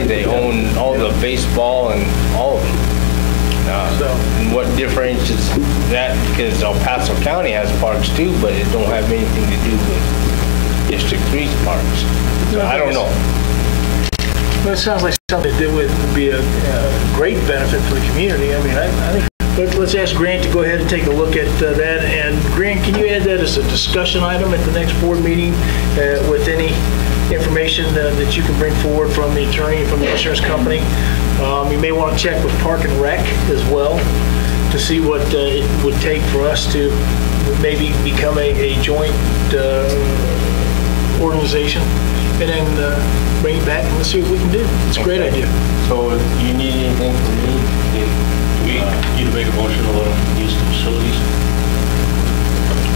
They own all the baseball and all of it. And what differentiates that, because El Paso County has parks too, but it don't have anything to do with District 3's parks. So I don't know. Well, it sounds like something that would be a great benefit for the community. I mean, I think, but let's ask Grant to go ahead and take a look at that. And Grant, can you add that as a discussion item at the next board meeting with any information that you can bring forward from the attorney and from the insurance company? You may want to check with Park and Rec as well to see what it would take for us to maybe become a joint organization, and then bring it back and let's see what we can do. It's a great idea. So you need anything from me? We need to make a motion to let them use the facilities.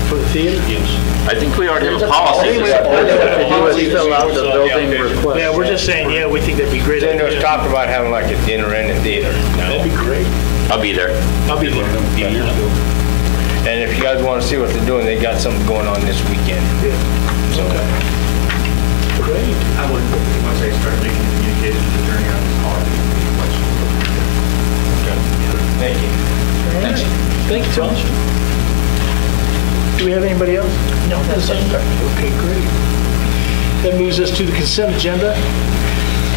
For the theater? Yes. I think we already have a policy. Fill out the building request. Yeah, we're just saying, yeah, we think that'd be great. Then there's talk about having like a dinner in the theater. That'd be great. I'll be there. I'll be there. And if you guys want to see what they're doing, they got something going on this weekend. Yeah. So, Great. I would, once they start making communications with the attorney on this call, thank you. Thanks. Thank you, Tom. Do we have anybody else? No, that's it. Okay, great. That moves us to the consent agenda.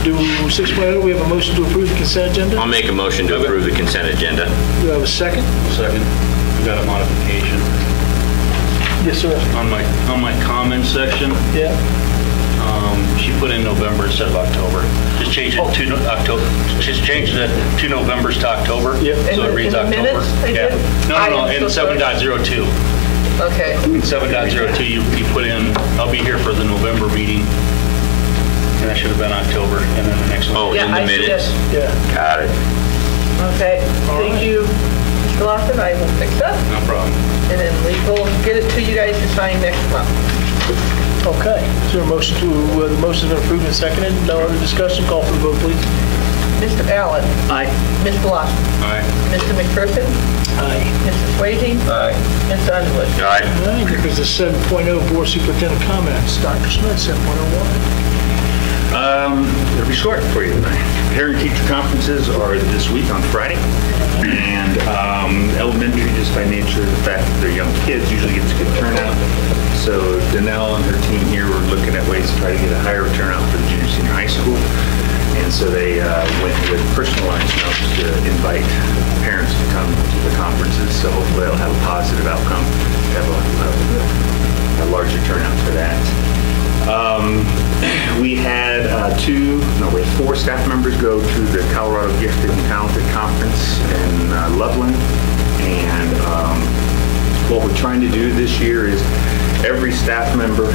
Do 6.0, we have a motion to approve the consent agenda? I'll make a motion to approve the consent agenda. Do I have a second? Second. We got a modification Yes, sir. on my comment section. Yeah. She put in November instead of October. Just change it to October. Just change the 2 Novembers to October. Yep. So it reads in the October. minutes they did? No. In 7.02. Okay. In 7.02, you put in, I'll be here for the November meeting. And that should have been October, and then the next one. Oh, Yeah, in the I see minutes? it. Yeah. Got it. Okay, All thank right. you, Mr. Lawson. I will fix that. No problem. And then we will get it to you guys to sign next month. Okay. Is there a motion to, the motion's been approved and seconded? No other discussion? Call for the vote, please. Mr. Allen. Aye. Mr. Lawson. Aye. Mr. McPherson. Aye. Mrs. Swayze. Aye. Mr. Underwood. All right. All right, here is the 7.0 Board Superintendent comments. Dr. Smith, 7.01. it'll be short for you tonight. Parent-teacher conferences are this week on Friday. And elementary, just by nature of the fact that they're young kids, usually gets a good turnout. So Danelle and her team here were looking at ways to try to get a higher turnout for the junior, senior high school. And so they went with personalized notes to invite parents to come to the conferences. So hopefully they'll have a positive outcome, have a larger turnout for that. We had we had 4 staff members go to the Colorado Gifted and Talented Conference in Loveland. And what we're trying to do this year is every staff member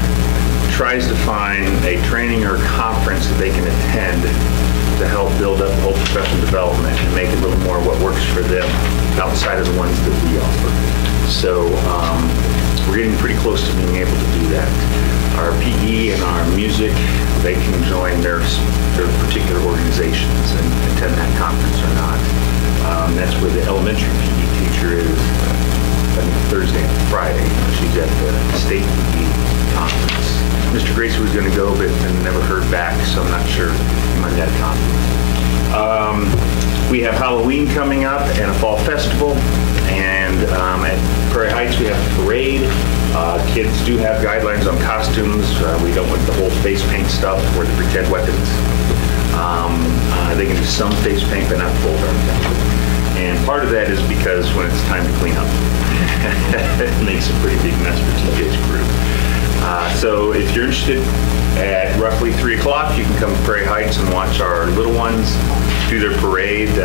tries to find a training or conference that they can attend to help build up whole professional development and make it a little more what works for them outside of the ones that we offer. So we're getting pretty close to being able to do that. Our PE and our music, they can join their particular organizations and attend that conference or not. That's where the elementary PE teacher is, Thursday and Friday. She's at the state PE conference. Mr. Gracie was going to go, but never heard back, so I'm not sure he might have had a conflict. We have Halloween coming up and a fall festival, and at Prairie Heights we have a parade. Kids do have guidelines on costumes. We don't want the whole face paint stuff or the pretend weapons. They can do some face paint, but not the full everything. And part of that is because when it's time to clean up, it makes a pretty big mess for TJ's group. So if you're interested, at roughly 3 o'clock, you can come to Prairie Heights and watch our little ones do their parade.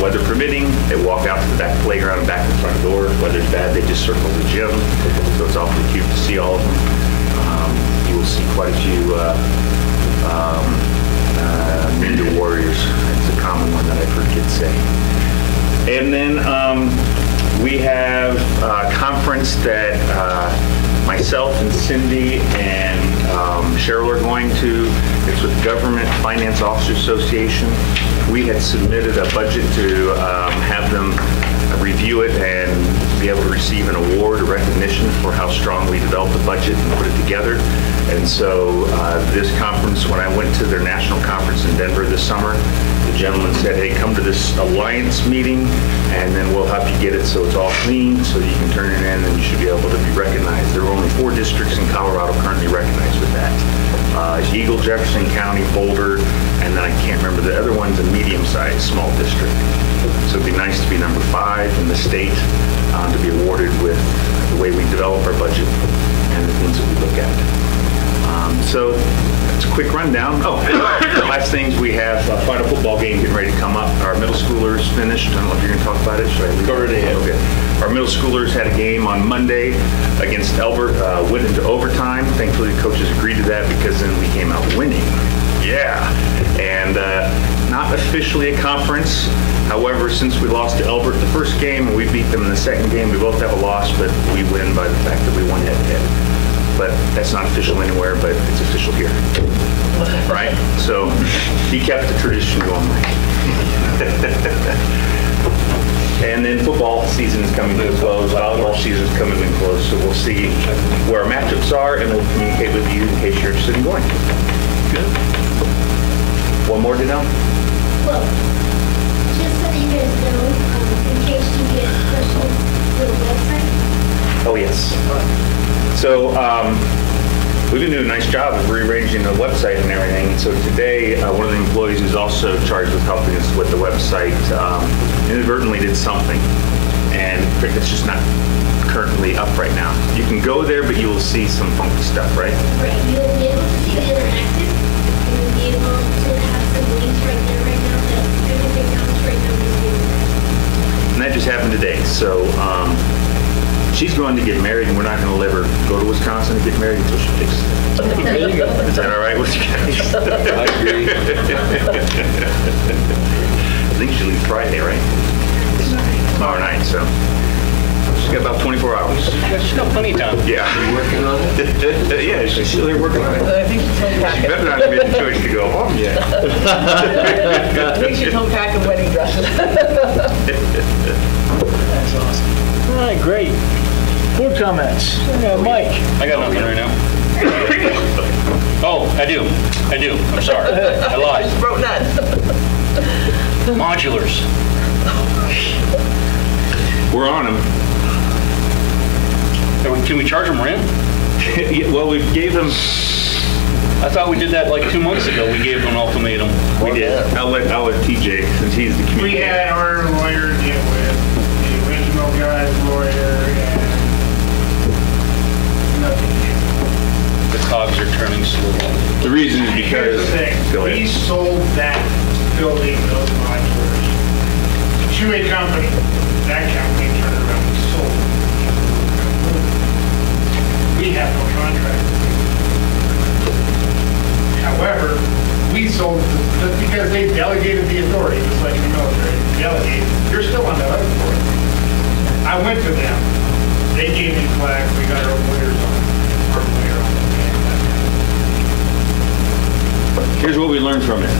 Weather permitting, they walk out to the back playground and back to the front door. Weather's bad, they just circle the gym. So it's awfully cute to see all of them. You will see quite a few Ninja Warriors. It's a common one that I've heard kids say. And then we have a conference that myself and Cindy and Cheryl are going to. It's with Government Finance Officers Association. We had submitted a budget to have them review it and be able to receive an award or recognition for how strong we developed the budget and put it together. And so this conference, when I went to their national conference in Denver this summer, the gentleman said, hey, come to this alliance meeting, and then we'll help you get it so it's all clean, so you can turn it in, and you should be able to be recognized. There are only 4 districts in Colorado currently recognized with that. Eagle, Jefferson County, Boulder, and then I can't remember the other one's a medium-sized small district. So it'd be nice to be number 5 in the state, to be awarded with the way we develop our budget and the things that we look at. So it's a quick rundown. Oh, last things, we have a final football game getting ready to come up. Our middle schoolers finished. I don't know if you're going to talk about it. Should I leave? Go right ahead. Okay. Our middle schoolers had a game on Monday against Elbert, went into overtime. Thankfully, the coaches agreed to that because then we came out winning. Yeah. And not officially a conference. However, since we lost to Elbert the first game and we beat them in the second game, we both have a loss, but we win by the fact that we won head-to-head. But that's not official anywhere, but it's official here. Right? So he kept the tradition going. And then football season is coming to a close. Volleyball season is coming to a close. So we'll see where our matchups are, and we'll communicate with you in case you're interested in going. Good. One more to know? Well, just so you guys know, in case you get questions for the website. Oh, yes. So we've been doing a nice job of rearranging the website and everything. So today, one of the employees who's also charged with helping us with the website inadvertently did something, and it's just not currently up right now. You can go there, but you will see some funky stuff, right? Right, you'll be able to see the interactive, and you'll be able to have some links right there right now that everything else right now is being. And that just happened today. So she's going to get married, and we're not going to let her go to Wisconsin to get married until she fixes it. There you go. Is that all right with you guys? I agree. I think she leaves Friday, right? Tomorrow night, so she's got about 24 hours. She's got plenty of time. Yeah. Working on it? Yeah, she's still there working on it. I think she's home She packing. better not have made the choice to go home yet. I think she's home packing wedding dresses. That's awesome. All right, great. Board comments. Mike. I got nothing right now. Oh, I do. I'm sorry. I lied. Wrote none. Modulars. We're on them. Can we charge them rent? Well, we gave them. I thought we did that like 2 months ago. We gave them an ultimatum. We did. I'll let TJ, since he's the We communicator. had our lawyer get with the original guy's lawyer, and nothing. The cogs are turning slowly. The reason is Here's because. the thing, Go we ahead. sold that building, those modulars, to a company. That company turned around and sold it. We have no contract. However, we sold, just because they delegated the authority, just like in the military, delegate, you're still on the hook for it. I went to them, they gave me flag, we got our lawyers on, our lawyer on the Here's what we learned from it.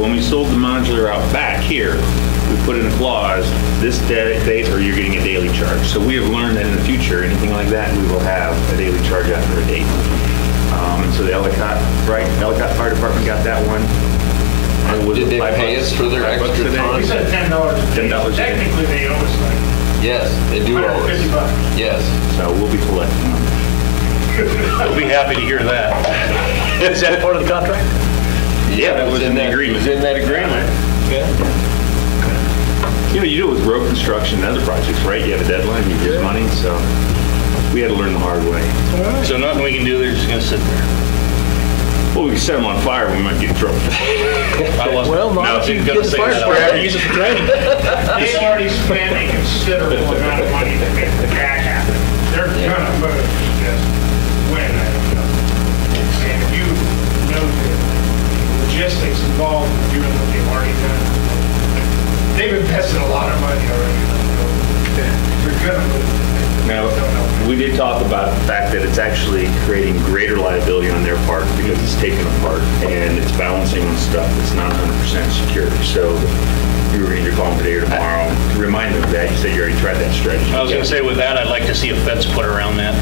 When we sold the modular out back here, we put in a clause, this date or you're getting a daily charge. So we have learned that in the future, anything like that, we will have a daily charge after a date. So the Ellicott, right? Ellicott Fire Department got that one. And was Did it they $5? pay us for their $5 extra today? We said $10 a day. $10 a day. Technically, they owe us like Yes, they do owe us. $150. Yes. So we'll be collecting them. We'll be happy to hear that. Is that part of the contract? Yeah, that was in the It was agreement. in that agreement. You know, you do it with road construction and other projects, right? You have a deadline, you use money, so we had to learn the hard way. So nothing we can do, they're just gonna sit there. Well, we can set them on fire, we might get in trouble. I wasn't. Well, I not was if you gonna get the say fire that. department, use it for training. They already spent a considerable amount of money to make that happen. They're gonna move, just when, I don't know. And if you know the logistics involved in doing what they've already done, they've invested a lot of money already. They're gonna move. Now, Don't know. We did talk about the fact that it's actually creating greater liability on their part because it's taken apart and it's balancing on stuff that's not 100% secure. So you were going to call them today or tomorrow to remind them of that. You said you already tried that strategy. I was going to say with that, I'd like to see a fence put around that.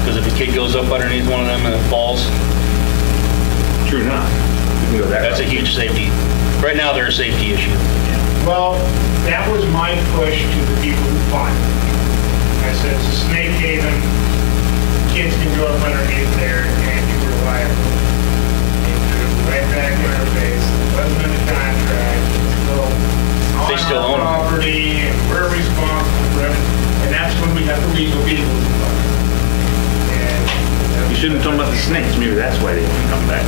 Because if a kid goes up underneath one of them and it falls, True enough. We can go that that's a route. huge safety. Right now, they're a safety issue. Well, that was my push to the people who fought. I said, it's a snake haven, kids can go up underneath there and you were liable. And threw it right back in our face. It wasn't in the contract. They still own on it. our property and we're responsible for it. And that's when we got the legal vehicles involved. You shouldn't have talked about the snakes. Maybe that's why they didn't come back.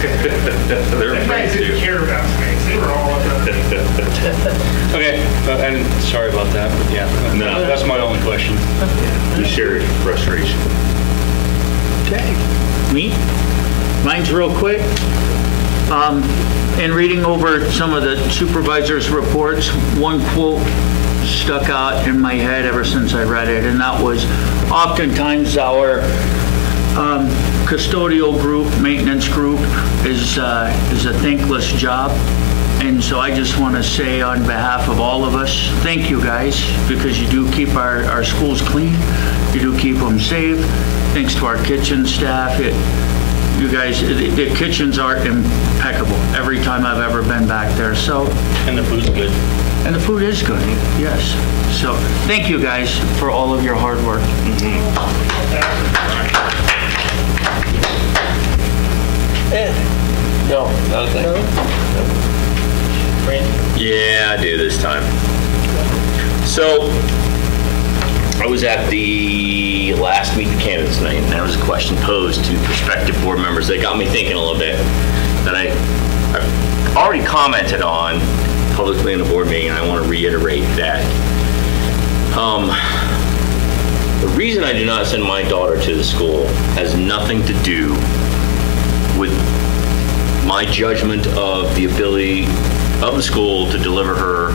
They're The afraid guys didn't to. care about snakes. They were all up there. Okay, and sorry about that, but yeah, No. that's my only question. We share your frustration. Okay. Me? Mine's real quick. In reading over some of the supervisors' reports, one quote stuck out in my head ever since I read it, and that was oftentimes our custodial group, maintenance group, is a thankless job. And so I just want to say on behalf of all of us, thank you guys, because you do keep our schools clean. You do keep them safe. Thanks to our kitchen staff. You guys, the kitchens are impeccable every time I've ever been back there. So, And the food's good. and the food is good, yes. So thank you guys for all of your hard work. Ed? No, not a thing. Randy? Yeah, I do this time. So, I was at the last Meet the Candidates night, and there was a question posed to prospective board members that got me thinking a little bit that I've already commented on publicly in a board meeting, and I want to reiterate that. The reason I do not send my daughter to the school has nothing to do with my judgment of the ability of the school to deliver her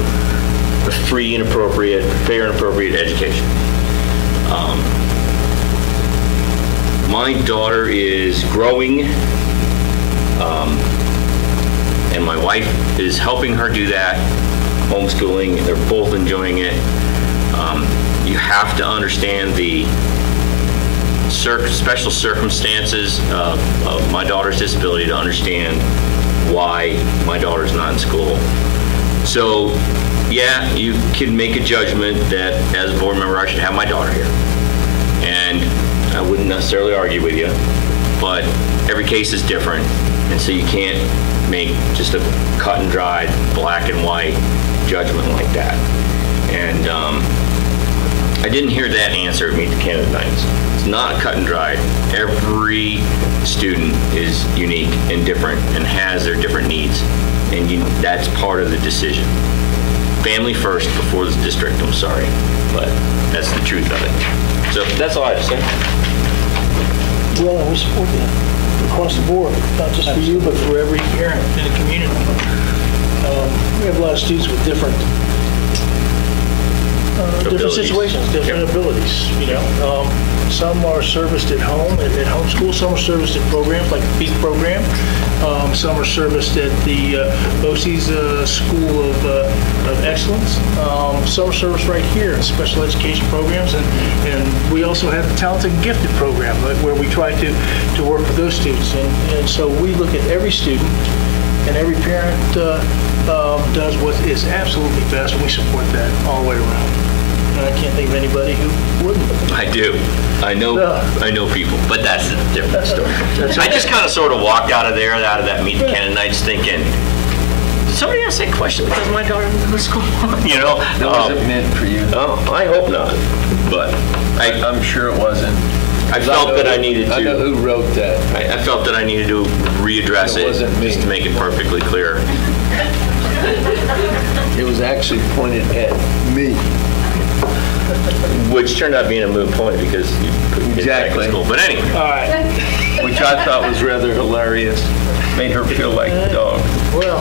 a free and appropriate, fair and appropriate education. My daughter is growing, and my wife is helping her do that, homeschooling. They're both enjoying it. You have to understand the special circumstances of my daughter's disability to understand why my daughter's not in school. So, yeah, you can make a judgment that as a board member I should have my daughter here. And I wouldn't necessarily argue with you, but every case is different. And so you can't make just a cut and dried, black and white judgment like that. And I didn't hear that answer at Meet the Candidate Nights. It's not cut and dried. Every student is unique and different and has their different needs. And that's part of the decision. Family first before the district, I'm sorry. But that's the truth of it. So that's all I have to say. Well, and we support that across the board, not just for you, but for every parent in the community. We have a lot of students with different situations, different abilities, you know. Some are serviced at home, at homeschool. Some are serviced at programs like the PEAK program. Some are serviced at the OC's School of Excellence. Some are serviced right here in special education programs. And we also have the Talented and Gifted program where we try to work with those students. And so we look at every student, and every parent does what is absolutely best, and we support that all the way around. And I can't think of anybody who wouldn't. I do. I know people, but that's a different story. I just kind of sort of walked out of that Meet the Candidate Nights thinking, did somebody ask that question because my daughter went to school? You know? That wasn't meant for you. Oh, I hope not. But I'm sure it wasn't. I felt that I needed I know to. who wrote that. I felt that I needed to readdress It wasn't me. just to make it perfectly clear. It was actually pointed at me. Which turned out being a moot point because you couldn't get back Exactly. to school. But anyway. All right. Which I thought was rather hilarious. Made her feel like a dog. Well,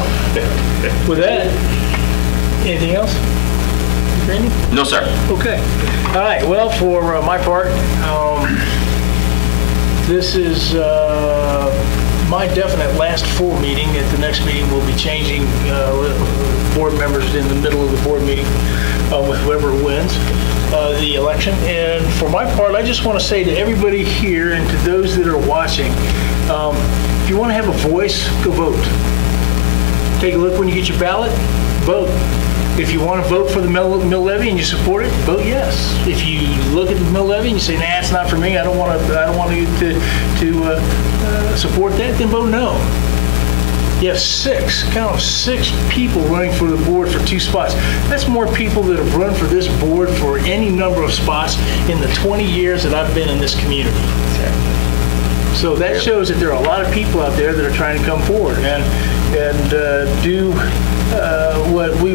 with that, anything else? Randy? No, sir. Okay. All right. Well, for my part, this is my definite last full meeting. At the next meeting, we'll be changing board members in the middle of the board meeting with whoever wins the election. And for my part, I just want to say to everybody here and to those that are watching, if you want to have a voice, go vote. Take a look when you get your ballot, vote. If you want to vote for the mill levy and you support it, vote yes. If you look at the mill levy and you say, nah, it's not for me, I don't want to support that, then vote no. You have 6 people running for the board for 2 spots. That's more people that have run for this board for any number of spots in the 20 years that I've been in this community. So that shows that there are a lot of people out there that are trying to come forward and do what we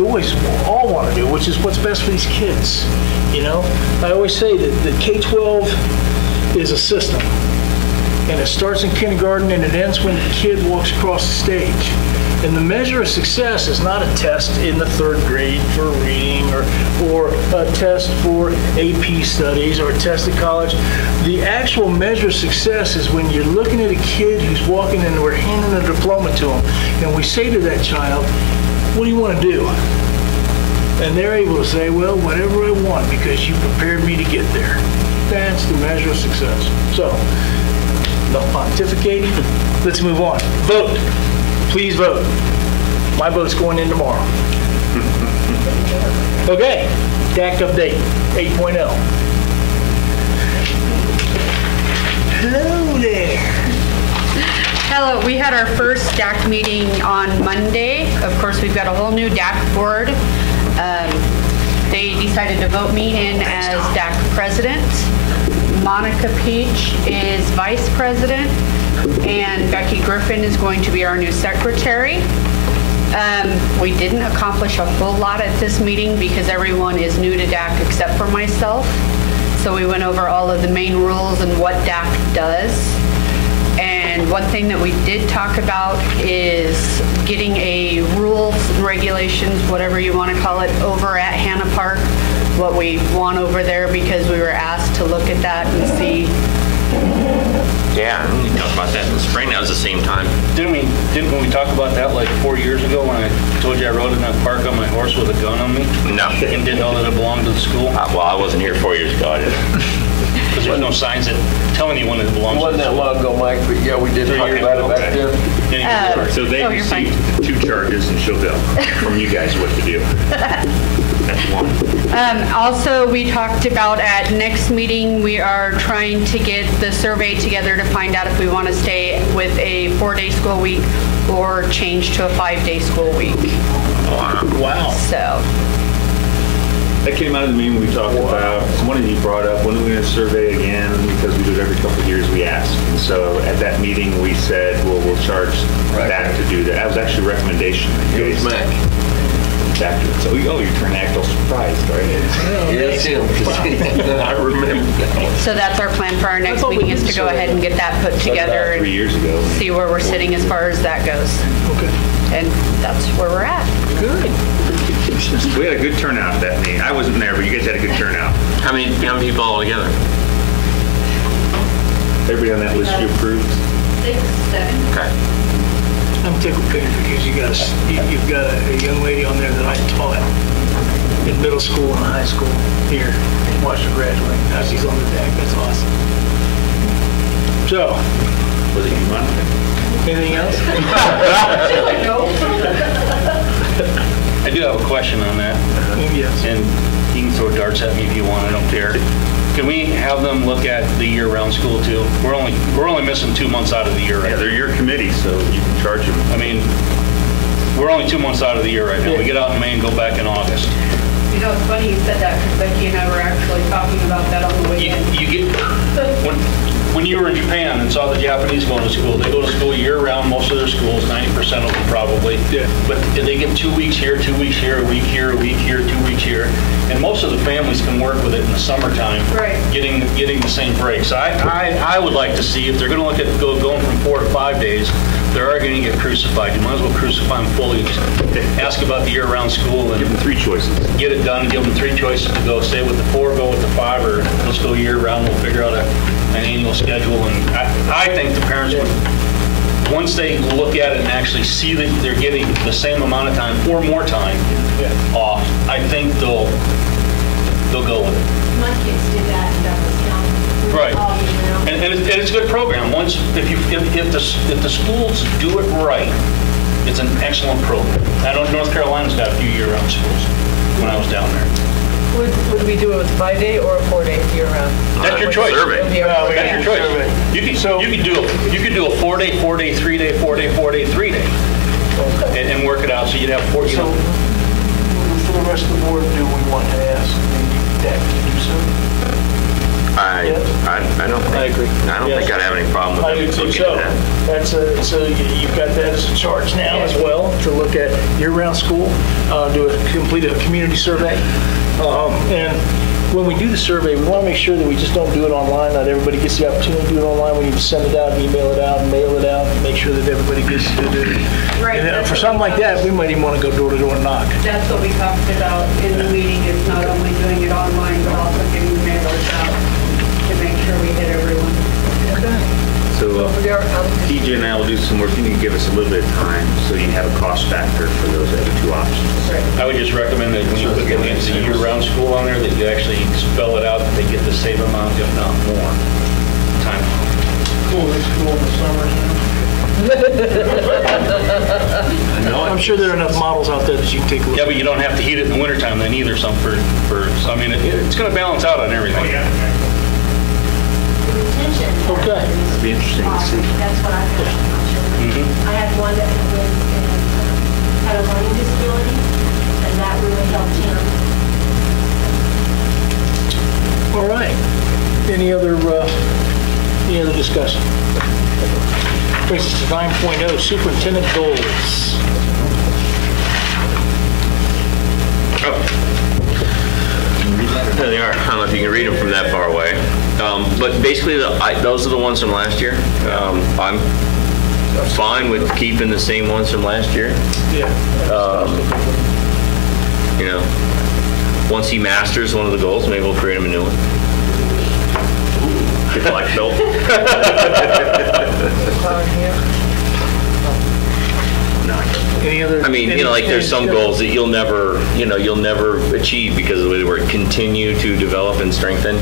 all want to do, which is what's best for these kids. You know, I always say that the K-12 is a system, and it starts in kindergarten and it ends when the kid walks across the stage. And the measure of success is not a test in the 3rd grade for reading or a test for AP studies or a test at college. The actual measure of success is when you're looking at a kid who's walking in and we're handing a diploma to him, and we say to that child, what do you want to do? And they're able to say, well, whatever I want, because you prepared me to get there. That's the measure of success. So, no pontificating. Let's move on. Vote. Please vote. My vote's going in tomorrow. Okay. DAC update 8.0. Hello there. Hello, we had our first DAC meeting on Monday. Of course, we've got a whole new DAC board. They decided to vote me in as DAC president. Monica Peach is vice president, and Becky Griffin is going to be our new secretary. We didn't accomplish a whole lot at this meeting because everyone is new to DAC except for myself. So we went over all of the main rules and what DAC does. And one thing that we did talk about is getting a rules and regulations, whatever you want to call it, over at Hannah Park, what we want over there, because we were asked to look at that and see. Yeah, we talked about that in the spring. That was the same time. Didn't we talk about that like 4 years ago when I told you I rode in that park on my horse with a gun on me? No. And didn't know that it belonged to the school? Well, I wasn't here 4 years ago. I didn't. Because there's no signs that telling you when it belongs to the Wasn't that long ago, Mike, but yeah, we did talk about it back then. Anyway, So they you're fine. received 2 charges, and she'll tell from you guys what to do. That's one. Also, we talked about at next meeting, we are trying to get the survey together to find out if we want to stay with a 4-day school week or change to a 5-day school week. Wow. So, That came out of the meeting we talked about. One of you brought up, when are we going to survey again? Because we do it every couple of years, we ask. And so at that meeting, we said, well, we'll charge that to do that. That was actually a recommendation. It was Mac. After. So, you turned out all surprised, right? Yes, him. I remember. so that's our plan for our next meeting, is to go ahead and get that put together About 3 years ago. and see where we're sitting as far as that goes. Okay. And that's where we're at. Good. We had a good turnout at that meeting. I wasn't there, but you guys had a good turnout. How many people all together? Everybody on that list you approved? 6, 7. Okay. I'm tickled pink because you've got a young lady on there that I taught in middle school and high school here. Watched her graduate. Now she's on the deck. That's awesome. So, Was it you, Monica? anything else? I do have a question on that. Yes. And you can throw darts at me if you want, I don't care. Can we have them look at the year-round school too? We're only missing 2 months out of the year right Yeah, now. they're your committee, so you can charge them. I mean, we're only 2 months out of the year right now. We get out in May and go back in August. You know, it's funny you said that, because Becky and I were actually talking about that on the way in. You get, when you were in Japan and saw the Japanese going to school, they go to school year-round, most of their schools, 90% of them probably. Yeah. But they get 2 weeks here, 2 weeks here, a week here, a week here, 2 weeks here. And most of the families can work with it in the summertime, Right. getting the same breaks. I would like to see, if they're going to look at going from 4 to 5 days, they're going to get crucified. You might as well crucify them fully. Just ask about the year-round school and Give them 3 choices. get it done. Give them 3 choices to go. Stay with the 4, go with the 5, or let's go year-round. We'll figure out an annual schedule. And I think the parents would, once they look at it and actually see that they're getting the same amount of time or more time off, I think they'll go with it. My kids did that in Douglas County. Right. All year round. And it's a good program. Once, if the schools do it right, it's an excellent program. I know North Carolina's got a few year-round schools when I was down there. Would we do it with 5-day or a 4-day year-round? That's your choice. Survey. That's your choice. You could do a 4-day, 4-day, 3-day, 4-day, 4-day, 3-day, and work it out so you'd have 4. So, for the rest of the board, do we want to ask Dak to do so? I don't think. I agree. I don't think I'd have any problem I with do too. looking So, at that. so you've got that as a charge now as well, to look at year-round school, complete a community survey. And when we do the survey, we want to make sure that we just don't do it online. Not everybody gets the opportunity to do it online. We need to send it out, email it out, mail it out, and make sure that everybody gets to do it. Right, And that's for what something we like that, we might even want to go door to door and knock. That's what we talked about in the meeting, is not only doing it online, but also getting the mailers out to make sure we hit everyone. So TJ and I will do some work. You need to give us a little bit of time so you have a cost factor for those other 2 options. I would just recommend that when you look at the year-round school on there, that you actually spell it out that they get the same amount, if not more, time. Cool, it's cool in the summer. I'm sure there are enough models out there that you can take a look Yeah, at. but you don't have to heat it in the wintertime then either. So I mean, it's going to balance out on everything. Retention. Okay. It'd be interesting to see. That's what I had. I had one that had a learning disability, and that really helped him. All right. Any other discussion? Brings us to 9.0, superintendent goals. There they are. I don't know if you can read them from that far away. But basically, those are the ones from last year. I'm fine with keeping the same ones from last year. Yeah. You know, once he masters one of the goals, maybe we'll create him a new one. Get black belt. Any other? I mean, like there's some goals that you'll never achieve because of the way they work. Continue to develop and strengthen.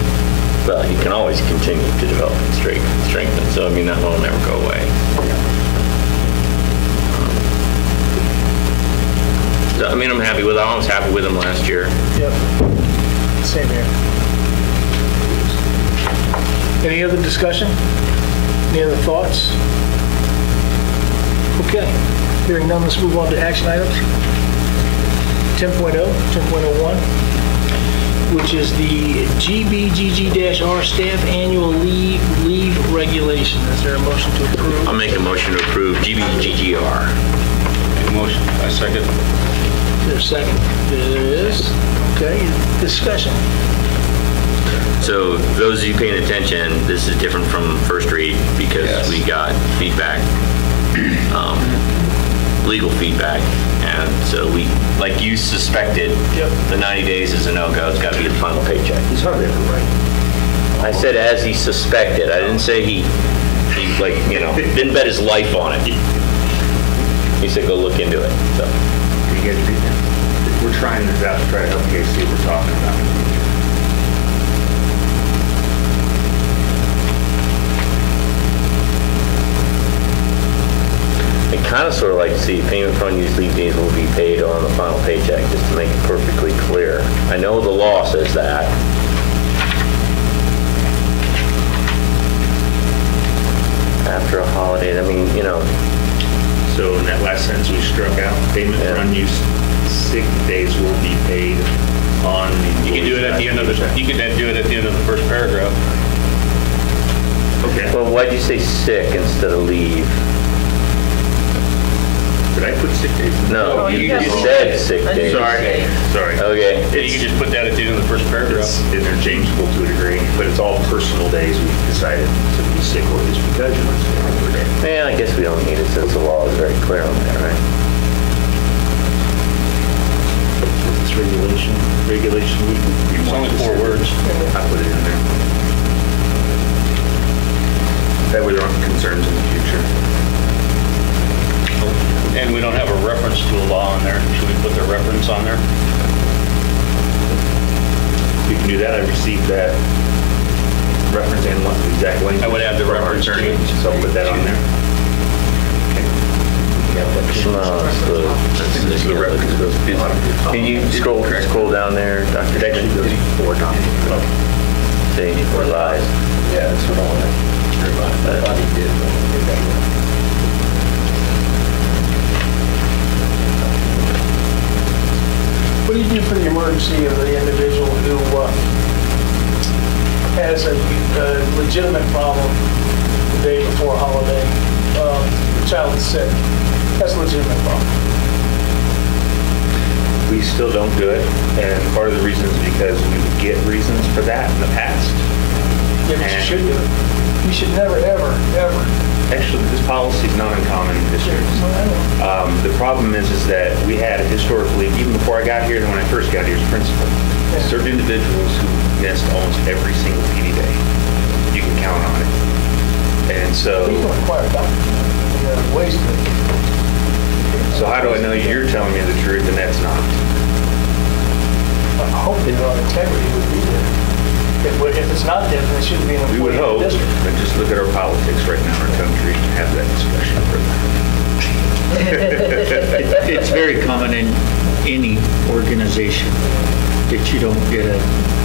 Well, you can always continue to develop and strengthen. So, I mean, that will never go away. So, I mean, I'm happy with it. I was happy with him last year. Yep. Same here. Any other discussion? Any other thoughts? Okay. Hearing none, let's move on to action items. 10.0, 10.01, which is the GBGG-R staff annual leave regulation. Is there a motion to approve? I'll make a motion to approve GBGGR. Make a motion. I second. Is there a second? There is. Okay. Discussion. So those of you paying attention, this is different from first read because we got feedback, legal feedback. And so we, like you suspected, the 90 days is a no-go. It's got to be the final paycheck. He's hardly ever right. I said as he suspected. I didn't say he didn't bet his life on it. He said go look into it. So. Can you guys read that? We're trying this out to try to help you guys see what we're talking about. Kind of sort of like to see payment for unused leave days will be paid on the final paycheck, just to make it perfectly clear. I know the law says that. After a holiday, I mean, So in that last sentence we struck out, payment for unused sick days will be paid on the. You can do it at the end of the first paragraph. Okay. Well, why'd you say sick instead of leave? Did I put sick days? No, Oh, you you got you both. said sick days. Sorry. Okay. You can just put that at the end of the first paragraph. It's interchangeable to a degree, but it's all personal days we've decided to be sick or just because you want to stay on your day. Yeah, I guess we don't need it since the law is very clear on that, right? It's regulation week. It's only 4 words. I put it in there. That way there aren't concerns in the future. And we don't have a reference to a law in there. Should we put the reference on there? We can do that. I received that reference and what the exact language. I would add the from our reference to attorney, it. so I'll put that on there. This is the reference. Can you scroll down there, Dr. It actually goes before document. See, relies. Yeah, that's what I want to hear about. I thought he did. What do you do for the emergency of the individual who has a legitimate problem the day before a holiday? The child is sick. That's a legitimate problem. We still don't do it, and part of the reason is because we would get reasons for that in the past. Yeah, but you should do it. You should never, ever, ever. Actually, this policy is not uncommon in districts. The problem is that we had historically, even before I got here and when I first got here as principal, certain individuals who missed almost every single PD day. You can count on it. And so, You can require a doctor. There are ways to it. so how do I know you're telling me the truth and that's not? I hope that our integrity would be there. If it's not there, then it shouldn't be in We would the hope, district. but just look at our politics right now in our country and have that discussion for It's very common in any organization that you don't get a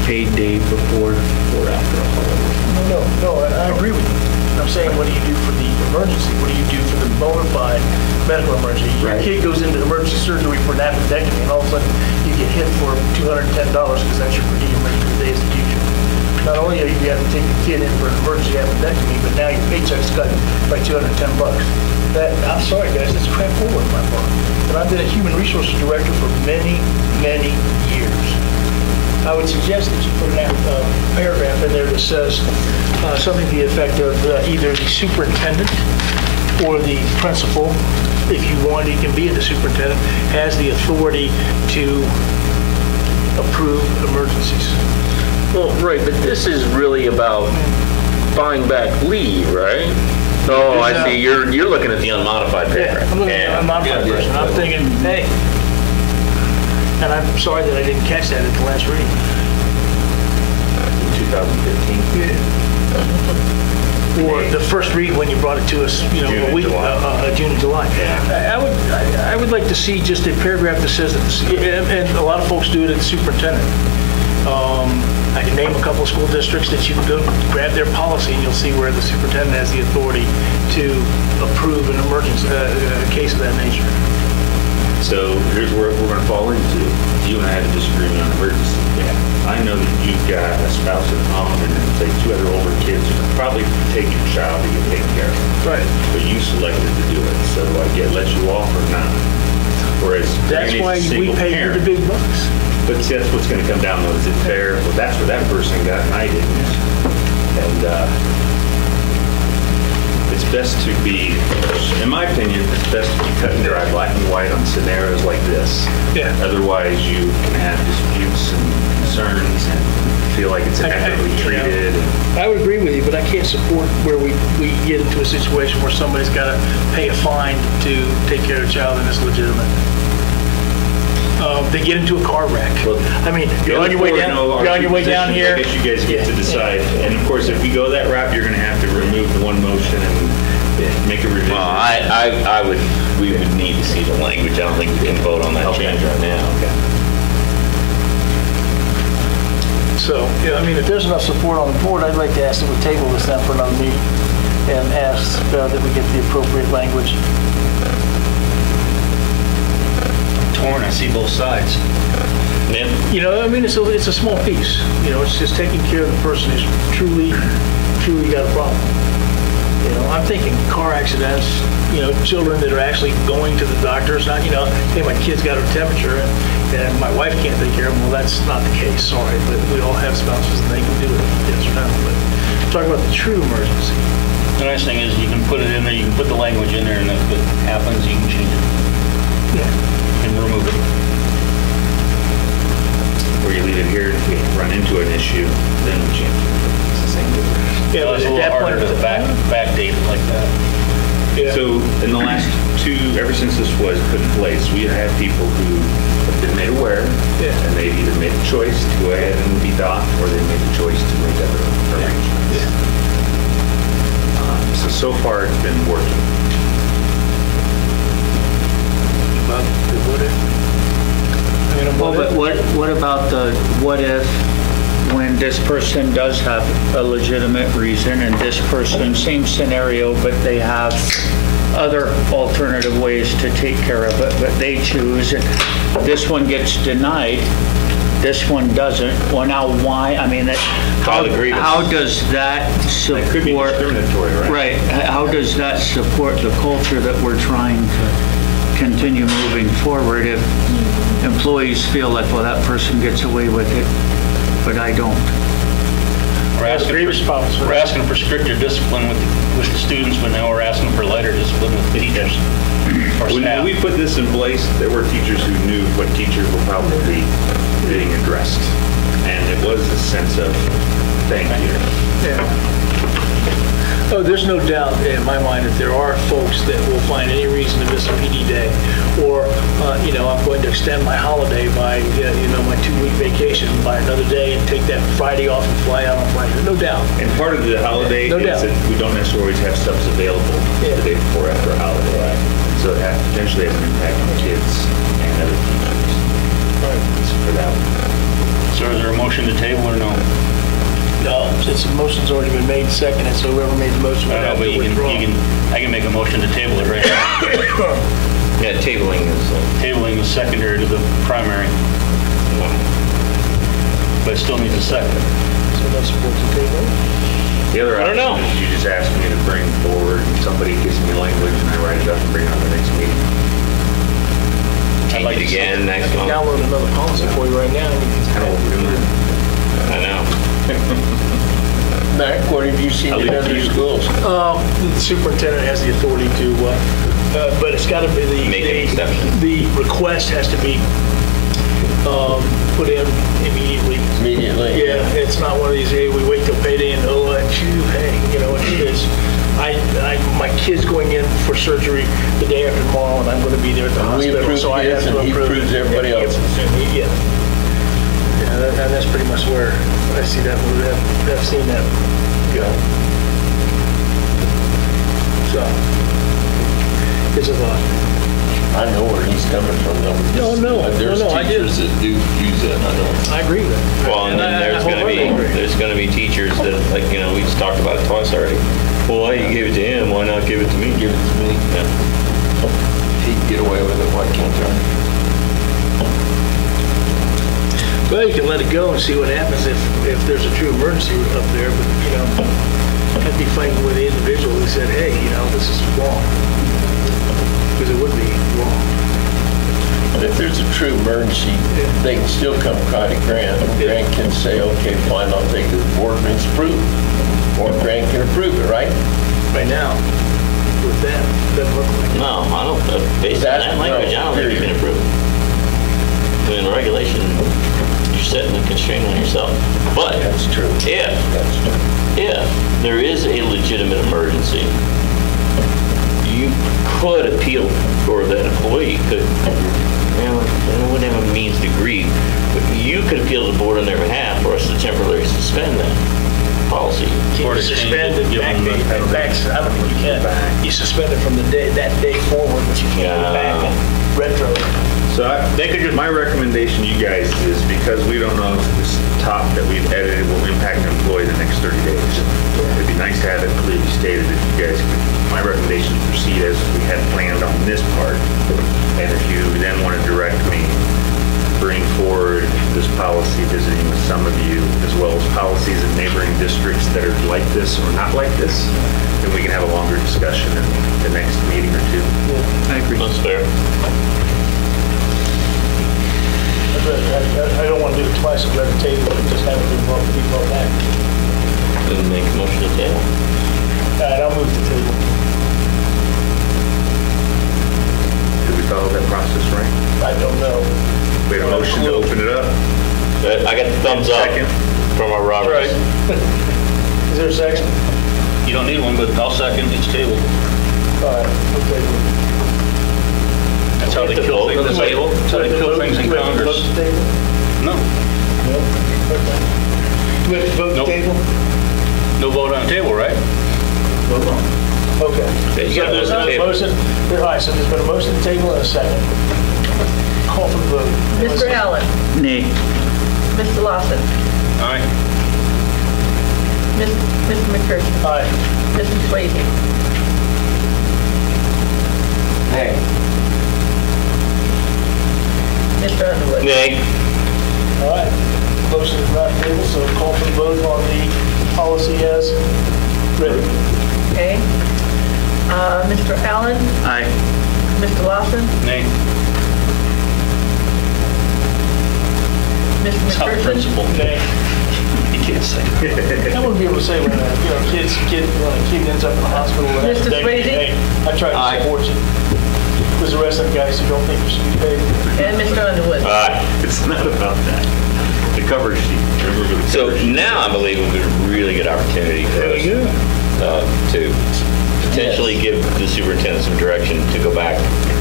paid day before or after a holiday. No, I agree with you. I'm saying, what do you do for the emergency? What do you do for the bona fide medical emergency? Your Right. kid goes into emergency surgery for an appendectomy, and all of a sudden you get hit for $210 because that's your per diem rate for the day as a teacher. Not only are you having to take the kid in for an emergency appendectomy, but now your paycheck's cut by $210. I'm sorry, guys, that's crap forward in my part. But I've been a human resources director for many, many years. I would suggest that you put a paragraph in there that says something to the effect of either the superintendent or the principal, if you want, it can be the superintendent, has the authority to approve emergencies. Well, right, but this is really about buying back leave, right? Oh, I see. You're looking at the unmodified Yeah, paragraph. I'm looking at a modified version. I'm thinking, hey, and I'm sorry that I didn't catch that at the last reading. 2015. Or the first read when you brought it to us, June a and week, July. June and July. I would like to see just a paragraph that says that, and a lot of folks do it at the superintendent. I can name a couple of school districts that you can go grab their policy and you'll see where the superintendent has the authority to approve an emergency, case of that nature. So here's where we're going to fall into. You and I had a disagreement on emergency. I know that you've got a spouse at home and then say 2 other older kids who could probably take your child to get taken care of. Right. But you selected to do it, so I get let you off or not. Whereas That's granted, why we single pay you parent, the big bucks. But see, that's what's going to come down though. Is it fair? Well, that's what that person got and I didn't. And it's best to be, in my opinion, it's best to be cut and dry, black and white on scenarios like this. Yeah. Otherwise, you can have disputes and concerns and feel like it's inequitably treated. I would agree with you, but I can't support where we get into a situation where somebody's got to pay a fine to take care of a child and it's legitimate. They get into a car wreck. I mean, you're on your way down. You're on your way down here. I guess you guys get to decide. And of course, if we go that route, you're going to have to remove the one motion and make a revision. Well, we would need to see the language. I don't think we can vote on that change right now. Okay. So, yeah, I mean, if there's enough support on the board, I'd like to ask that we table this then for another meeting and ask that we get the appropriate language. Torn, I see both sides. You know, I mean, it's a small piece. You know, it's just taking care of the person who's truly got a problem. You know, I'm thinking car accidents, children that are actually going to the doctor. It's not, hey, my kid's got a temperature and my wife can't take care of them. Well, that's not the case, sorry, but we all have spouses and they can do it, yes or no. But talk about the true emergency. The nice thing is you can put it in there, you can put the language in there, and if it happens, you can change it. Yeah. And remove it. Or you leave it here, if we run into an issue, then we change it. It's the same difference. Yeah, It's a at little that harder point, to backdate it like that. yeah. So in the last ever since this was put in place, we have had people who have been made aware, Yeah. and they've either made the choice to go ahead and be docked, or they made the choice to make other arrangements. So far it's been working. About the what if? Well, but what about the what if when this person does have a legitimate reason and this person, same scenario, but they have other alternative ways to take care of it, but they choose, and this one gets denied, this one doesn't. Well, now why? I mean, how does that support? It could be discriminatory, right? Right. How does that support the culture that we're trying to continue moving forward if employees feel like, well, that person gets away with it, but I don't? We're asking for stricter discipline with the students, but now we're asking for lighter discipline with the teachers or When staff. we put this in place, there were teachers who knew what teachers were probably being addressed. And it was a sense of thank you. Yeah. Oh, there's no doubt in my mind that there are folks that will find any reason to miss a PD day, or I'm going to extend my holiday by my 2-week vacation by another day and take that Friday off and fly out on Friday. No doubt. And part of the holiday No is doubt. that we don't necessarily always have subs available the day before after a holiday. So it potentially has an impact on kids and other teachers. For that one. So is there a motion to table or no? No, since the motion's already been made, seconded, so whoever made the motion would have But to withdraw. I can make a motion to table it right now. Yeah, tabling is, Tabling is secondary to the primary. But it still needs a second. So that's support the table. The other I don't know. option is you just ask me to bring forward, and somebody gives me language, and I write it up and bring it on the next meeting. change it again next month. Download another policy for you right now. Kind of what we're doing. I know. Mac, what have you seen in other schools? The superintendent has the authority to, but it's got to be Make an exception. the request has to be put in immediately. Immediately? Yeah, it's not one of these, hey, we wait till payday and it's my kid's going in for surgery the day after tomorrow, and I'm going to be there at the We hospital, approve so I have his to and he approve. approves everybody Yeah, else's. Yeah, and that's pretty much where I see that. I've seen that go. So, it's a thought. I know where he's coming from, though. No, There's I did. teachers that do use that, I know. I agree with that. Well, and then there's gonna be teachers that, like, we just talked about it twice already. Well, why you gave it to him, why not give it to me? Give it to me. Yeah. If he can get away with it, why can't I? Well, you can let it go and see what happens if there's a true emergency up there, but, I'd be fighting with the individual who said, hey, this is wrong. Because it would be wrong. But if there's a true emergency, they can still come try to Grant. Grant can say, okay, fine, I'll take it to the board and it's approved. Or Grant can approve it, right? Right now, with that, doesn't look like it. No, I don't, based on that language, I don't think you can approve it. I mean, the regulation, you're setting a constraint on yourself. But That's true. if there is a legitimate emergency, you could appeal for that employee. You could, it wouldn't have a means to grieve, but you could appeal to the board on their behalf for us to temporarily suspend that policy. Can you suspend it I don't think you can. You suspend it from that day forward, but you can't go back and retro. So my recommendation to you guys is, because we don't know if this top that we've edited will impact an employee the next 30 days. It'd be nice to have it clearly stated if you guys could. My recommendation is proceed as we had planned on this part. And if you then want to direct me, bring forward this policy, visiting with some of you, as well as policies in neighboring districts that are like this or not like this, then we can have a longer discussion in the next meeting or two. I agree. That's fair. I don't want to do it twice, I'd rather table it, just have it be brought back. Then make a motion to table. All right, I'll move the table. Did we follow that process right? I don't know. We had a motion to open it up. I got the thumbs up Second. from our Roberts. Is there a second? You don't need one, but I'll second, it's tabled. All right, we'll table it. That's how they kill things in table. That's how they kill things in Congress. No, Do we have to vote the Nope. table? no vote on the table, right? Okay. Okay, you So gotta there's vote not the a table. motion, all right, so there's been a motion to table and a second. Call for the vote. Mr. Allen, Nay. Mr. Lawson, Aye. Mr. McCurdy, Aye. Mr. Swayze, Hey. Mr. Underwood. Nay. All right. Motion is not tabled, so call for the vote on the policy as written. Okay. Mr. Allen, Aye. Mr. Lawson, Nay. Mr. It's not McCurdy, principle. Nay. You can't say. I wouldn't be able to say when a kid ends up in the hospital. and Mr. they- Swayze? hey, I tried Aye. to support you. Who's the rest of the guys who don't think you should be paid? and Mr. Underwood. Aye. It's not about that. The cover sheet. Remember the So cover sheet? now I believe it would be a really good opportunity for us to potentially give the superintendent some direction to go back.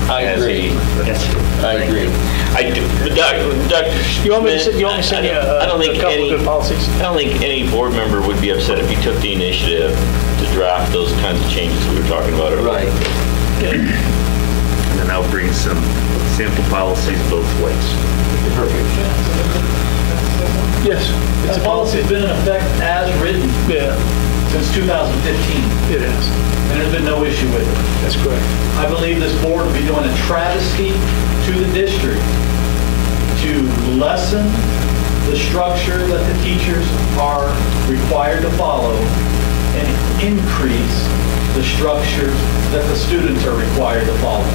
I as agree. he- I agree. I do, but Dr. You want me to Schmidt, send you I don't think a couple any, of good policies? I don't think any board member would be upset if you took the initiative to draft those kinds of changes we were talking about earlier. Right. And then I'll bring some sample policies both ways. Yes. The policy's been in effect as written Yeah, since 2015, it is. and there's been no issue with it. That's correct. I believe this board would be doing a travesty to the district to lessen the structure that the teachers are required to follow and increase the structure that the students are required to follow.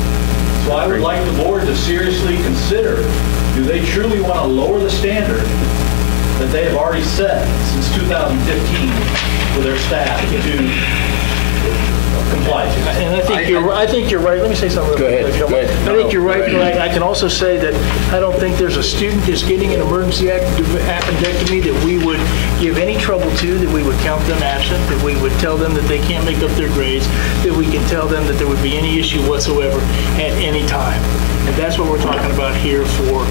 So I would like the board to seriously consider, do they truly want to lower the standard that they have already set since 2015 for their staff to comply to? And I think you're right. Let me say something real Go quick. ahead. if you don't Go mind. ahead. I think you're No, right, go but ahead. I can also say that I don't think there's a student that's getting an emergency appendectomy that we would give any trouble to, that we would count them absent, that we would tell them that they can't make up their grades, that we can tell them that there would be any issue whatsoever at any time. And that's what we're talking about here for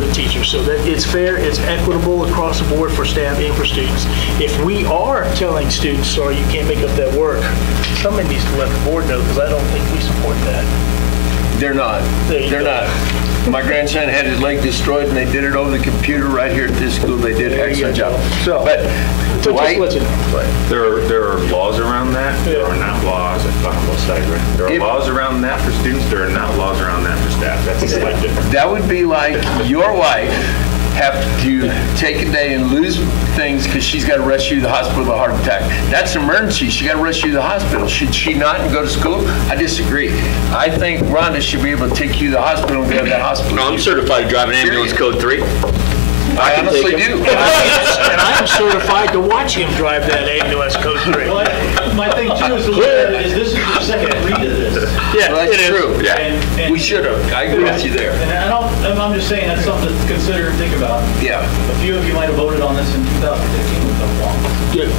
the teachers. So that it's fair, it's equitable across the board for staff and for students. If we are telling students, sorry, you can't make up that work, somebody needs to let the board know, because I don't think we support that. They're not. There you They're go. not. My grandson had his leg destroyed, and they did it over the computer right here at this school. They did an There you excellent go. job. So- But So just Dwight, let you know. There are laws around that. There are not laws. I found both sides, right? There are If- laws around that for students. There are not laws around that for staff. That's a slight difference. that would be like your wife have to take a day and lose things because she's got to rush you to the hospital with a heart attack. That's an emergency. She got to rush you to the hospital. Should she not and go to school? I disagree. I think Rhonda should be able to take you to the hospital and go to that hospital. No, I'm certified to drive an ambulance code 3. I honestly do. And I am certified to watch him drive that ambulance code 3. Well, my thing too is to look at it is this is your second read of this. Yeah, Well, that's it is. true. Yeah. And- We should have. I agree with you there. And I'm just saying that's something to consider and think about. Yeah. A few of you might have voted on this in 2015 with no wrong. Good.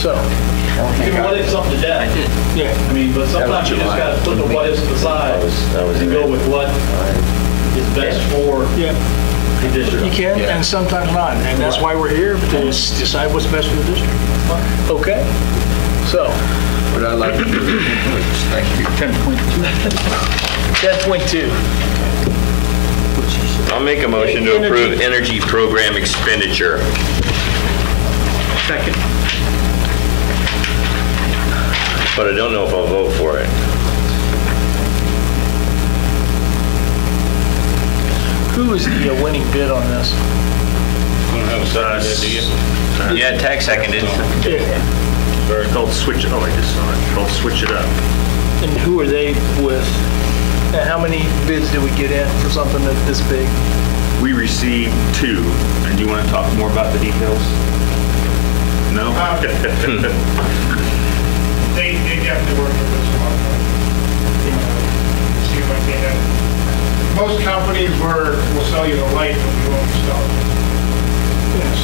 So, You can what if something to death. yeah. I mean, but sometimes you just July. gotta put the what ifs to the side that was and go with what is best for Yeah. the district. You can, and sometimes not, and that's why we're here, to decide what's best for the district. Okay? So, But I like to do it. Thank you. 10.2. I'll make a motion to approve energy program expenditure. Second. But I don't know if I'll vote for it. Who is the winning bid on this? You don't have a second yet, do you? Yeah, tag seconded. Yeah. It's called Switch, oh, I just saw it. It's called Switch It Up. And who are they with? And how many bids did we get in for something this big? We received 2, and you want to talk more about the details? No? They definitely work with us a lot. See what they have. Most companies will sell you the light, but we won't install it.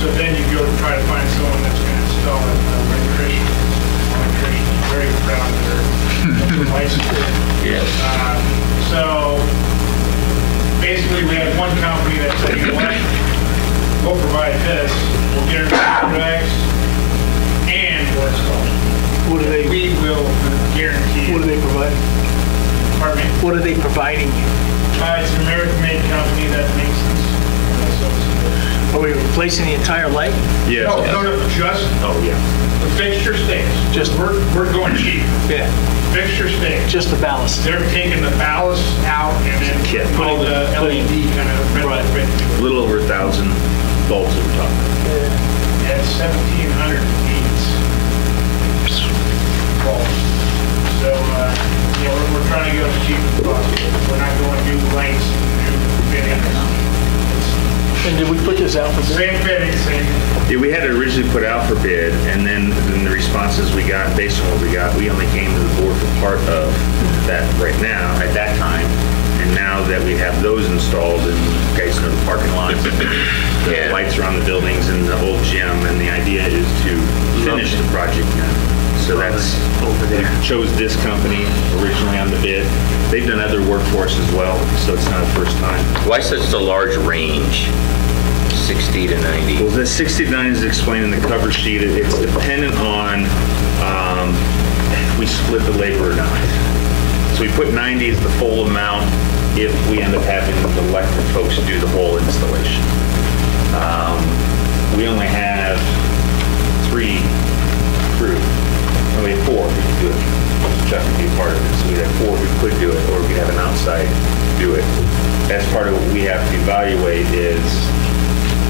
So then you go to try to find someone that's going to install it. Electrician is very proud of their license. Yes. So basically, we had one company that said, you know what, we'll provide this, we'll guarantee contracts, and we'll install it. What do they? We will guarantee. What are they providing? Pardon me? What are they providing you? It's an American-made company that makes this. Are we replacing the entire light? Yeah. No, just Oh, yeah. the fixture stays. Just- we're going cheap. Yeah. Fixture stays. Just the ballast. They're taking the ballast out and then Kit. putting the LED kind of Right. A little over 1,000 bulbs that we're talking about. At 1,700 beats. So, we're trying to go as cheap as possible. We're not going to do lights and new fittings. And did we put this out for bid? Same fittings, same. Yeah, we had it originally put out for bid, and then the responses we got, based on what we got, we only came to the board for part of that right now, at that time. And now that we have those installed, and you guys know the parking lots, the lights around the buildings and the old gym, and the idea is to finish the project now. So that's over there. Chose this company originally on the bid. They've done other work for us as well, so it's not the first time. Why such a large range, 60 to 90? Well, the 69 is explained in the cover sheet. It's dependent on if we split the labor or not. So we put 90 as the full amount if we end up having the electric folks do the whole installation. We only have 3 crew. No, we have 4 who could do it. Chuck would be part of it. So we have 4 who could do it, or we could have an outside do it. That's part of what we have to evaluate is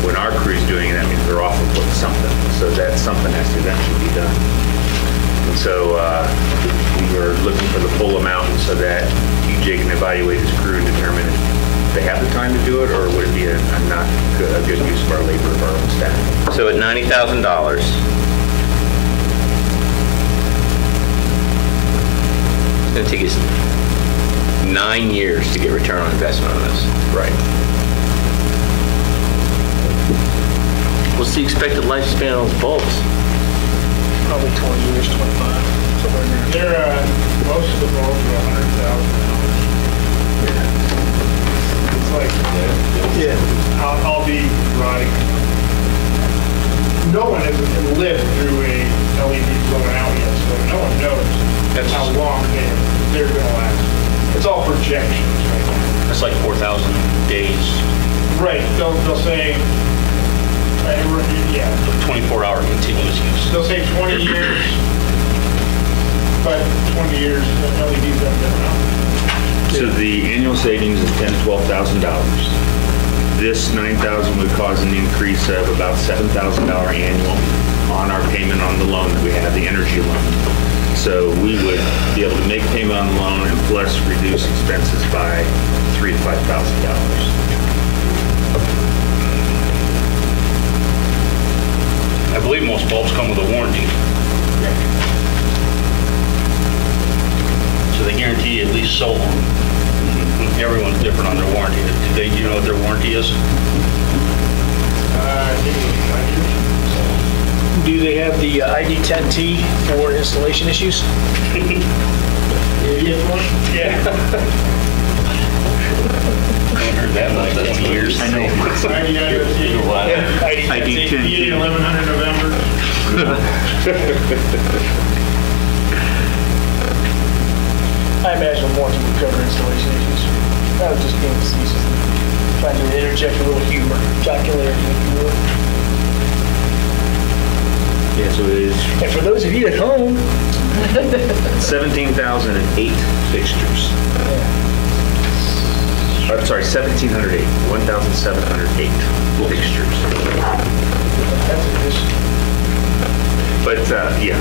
when our crew's doing it, that means they're off of something. So that something has to eventually be done. And so we were looking for the full amount so that TJ can evaluate his crew and determine if they have the time to do it, or would it be a good use of our labor of our own staff. So at $90,000, it's going to take us 9 years to get return on investment on this. Right. What's the expected lifespan on those bulbs? Probably 20 years, 25, somewhere in there. They're, most of the bulbs are $100,000. It's like, Yeah. I'll be riding. No one has lived through a LED blowing out yet, so no one knows how long they're going to last. It's all projections right now. That's like 4,000 days, Right, they'll say, yeah, 24-hour continuous use. they'll say 20 years, but 20 years, LEDs haven't been around. So the annual savings is $10,000 to $12,000. This $9,000 would cause an increase of about $7,000 annual on our payment on the loan that we have, the energy loan. So we would be able to make payment on the loan and plus reduce expenses by $3,000 to $5,000. I believe most bulbs come with a warranty. So they guarantee at least so long. Everyone's different on their warranty. Do you know what their warranty is? I think it was 5 years. Do they have the ID10T for installation issues? Idiot one? Yeah. I haven't heard that much. That's years. I know. ID 1100 November. I imagine warranty would cover installation issues. I was just being facetious. Trying to interject a little humor, jocularity, if you will. Yeah, so it is And for those of you at home, 17,008 fixtures. I'm sorry, 1,708, 1,708 fixtures. that's a But, yeah,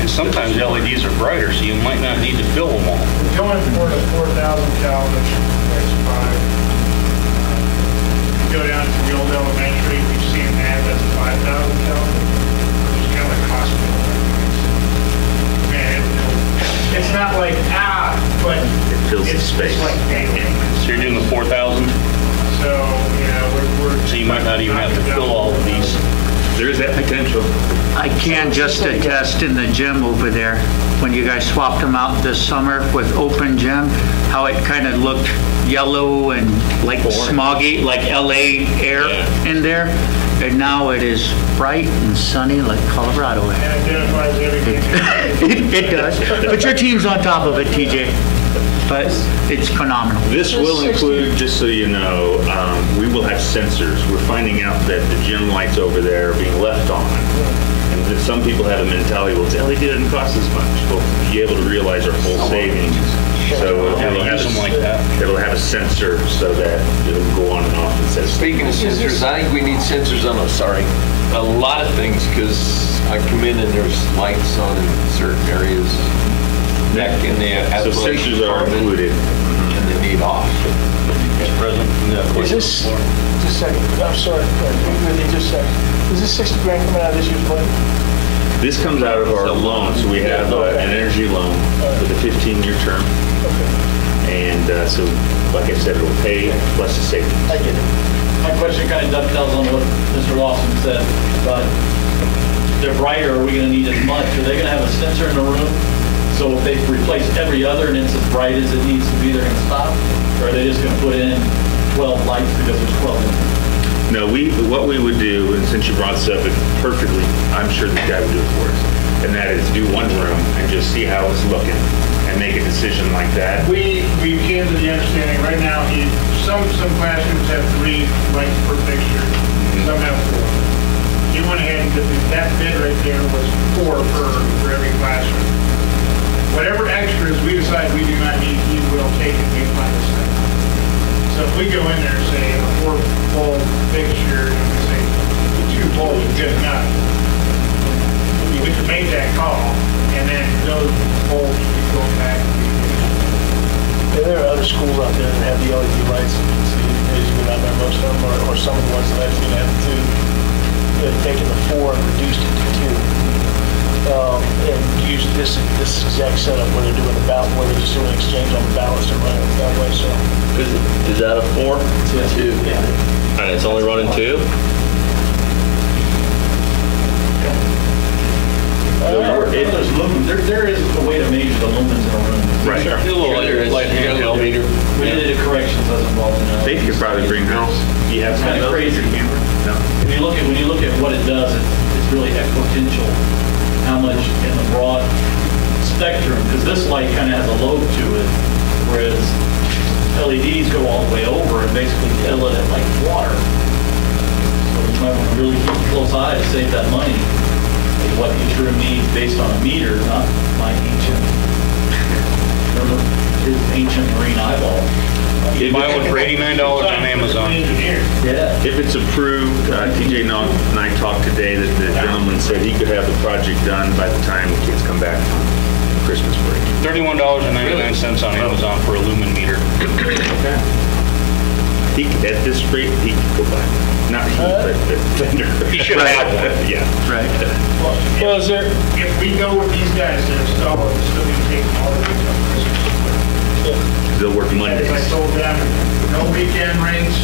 And sometimes LEDs are brighter, so you might not need to fill them all. Going for the 4,000 Kelvin, that's fine. Go down to the old elementary, we've seen that, that's 5,000 Kelvin. It's kind of like hospital. Man, it's not like, but It fills the it's space. like, So you're doing the 4,000? so, we're. So you might not even have to fill all of these. There is that potential. I can just attest in the gym over there, when you guys swapped them out this summer with open gym, how it kind of looked yellow and like smoggy, like LA air in there. And now it is bright and sunny like Colorado. And identifies everything. It does. But your team's on top of it, TJ. But it's phenomenal. This will include, just so you know, we will have sensors. We're finding out that the gym lights over there are being left on. And that some people have a mentality, well, LED doesn't cost as much. Well, be able to realize our full savings. So it'll have, Use them like that. it'll have a sensor so that it'll go on and off and says. Speaking of sensors, I think we need sensors on a lot of things, because I come in and there's lights on in certain areas. Back in the So athletic sensors are department, included. and they need off. Mr. President? Is this, just a second, I'm sorry, really, just a second. Is this 60 grand coming out of this year's budget? This comes out of our loan. So we have an energy loan with a 15-year term. Okay, And so, like I said, it'll pay plus the savings. I get it. My question kind of dovetails on what Mr. Lawson said, but they're brighter, are we going to need as much? Are they going to have a sensor in the room? So if they replace every other and it's as bright as it needs to be, they're going to stop? Or are they just going to put in 12 lights because there's 12 in there? No, what we would do, and since you brought this up, it perfectly, I'm sure the guy would do it for us. And that is do one room and just see how it's looking and make a decision like that. We came to the understanding, right now, some classrooms have 3 lights per fixture, some have 4. He went ahead and did that bid right there was 4 for every classroom. Whatever extras we decide we do not need, he will take and we find us that. So if we go in there and say a 4-bulb fixture, and we say 2 bulbs are good enough, we can make that call, and then those bulbs we go back. Yeah, there are other schools out there that have the LED lights. You can see as you go down there, most of them, or some of the ones that I've seen have 2. They've taken the 4 and reduced it to 2. And use this exact setup where they're doing the ballot, where they're just doing an exchange on the ballots and running it that way. So Is that a 4? it's 2. Yeah. And it's only running 2? There's lumens. There is a way to measure the lumens in a room. Right. A little light handheld meter. We did a corrections as involved in that. They could probably bring those. You have It's kind of crazy. No. When you look at what it does, it's really exponential, how much in the broad spectrum, because this light kind of has a lobe to it, whereas LEDs go all the way over and basically fill it at like water. So we might want to really keep a close eye to save that money. What each room needs based on a meter, not my ancient, remember his ancient marine eyeball. You buy one for $89 on Amazon. Yeah. If it's approved, TJ and I talked today that the gentleman said he could have the project done by the time the kids come back from Christmas break. $31.99 on Amazon for a lumen meter. He could, at this rate, he could go buy. Not he, but the vendor. He should have one. Yeah. Right. Well, is there? If we go with these guys to install it, it's still going to take all the way till Christmas. They'll work Mondays. As I told them, no weekend rates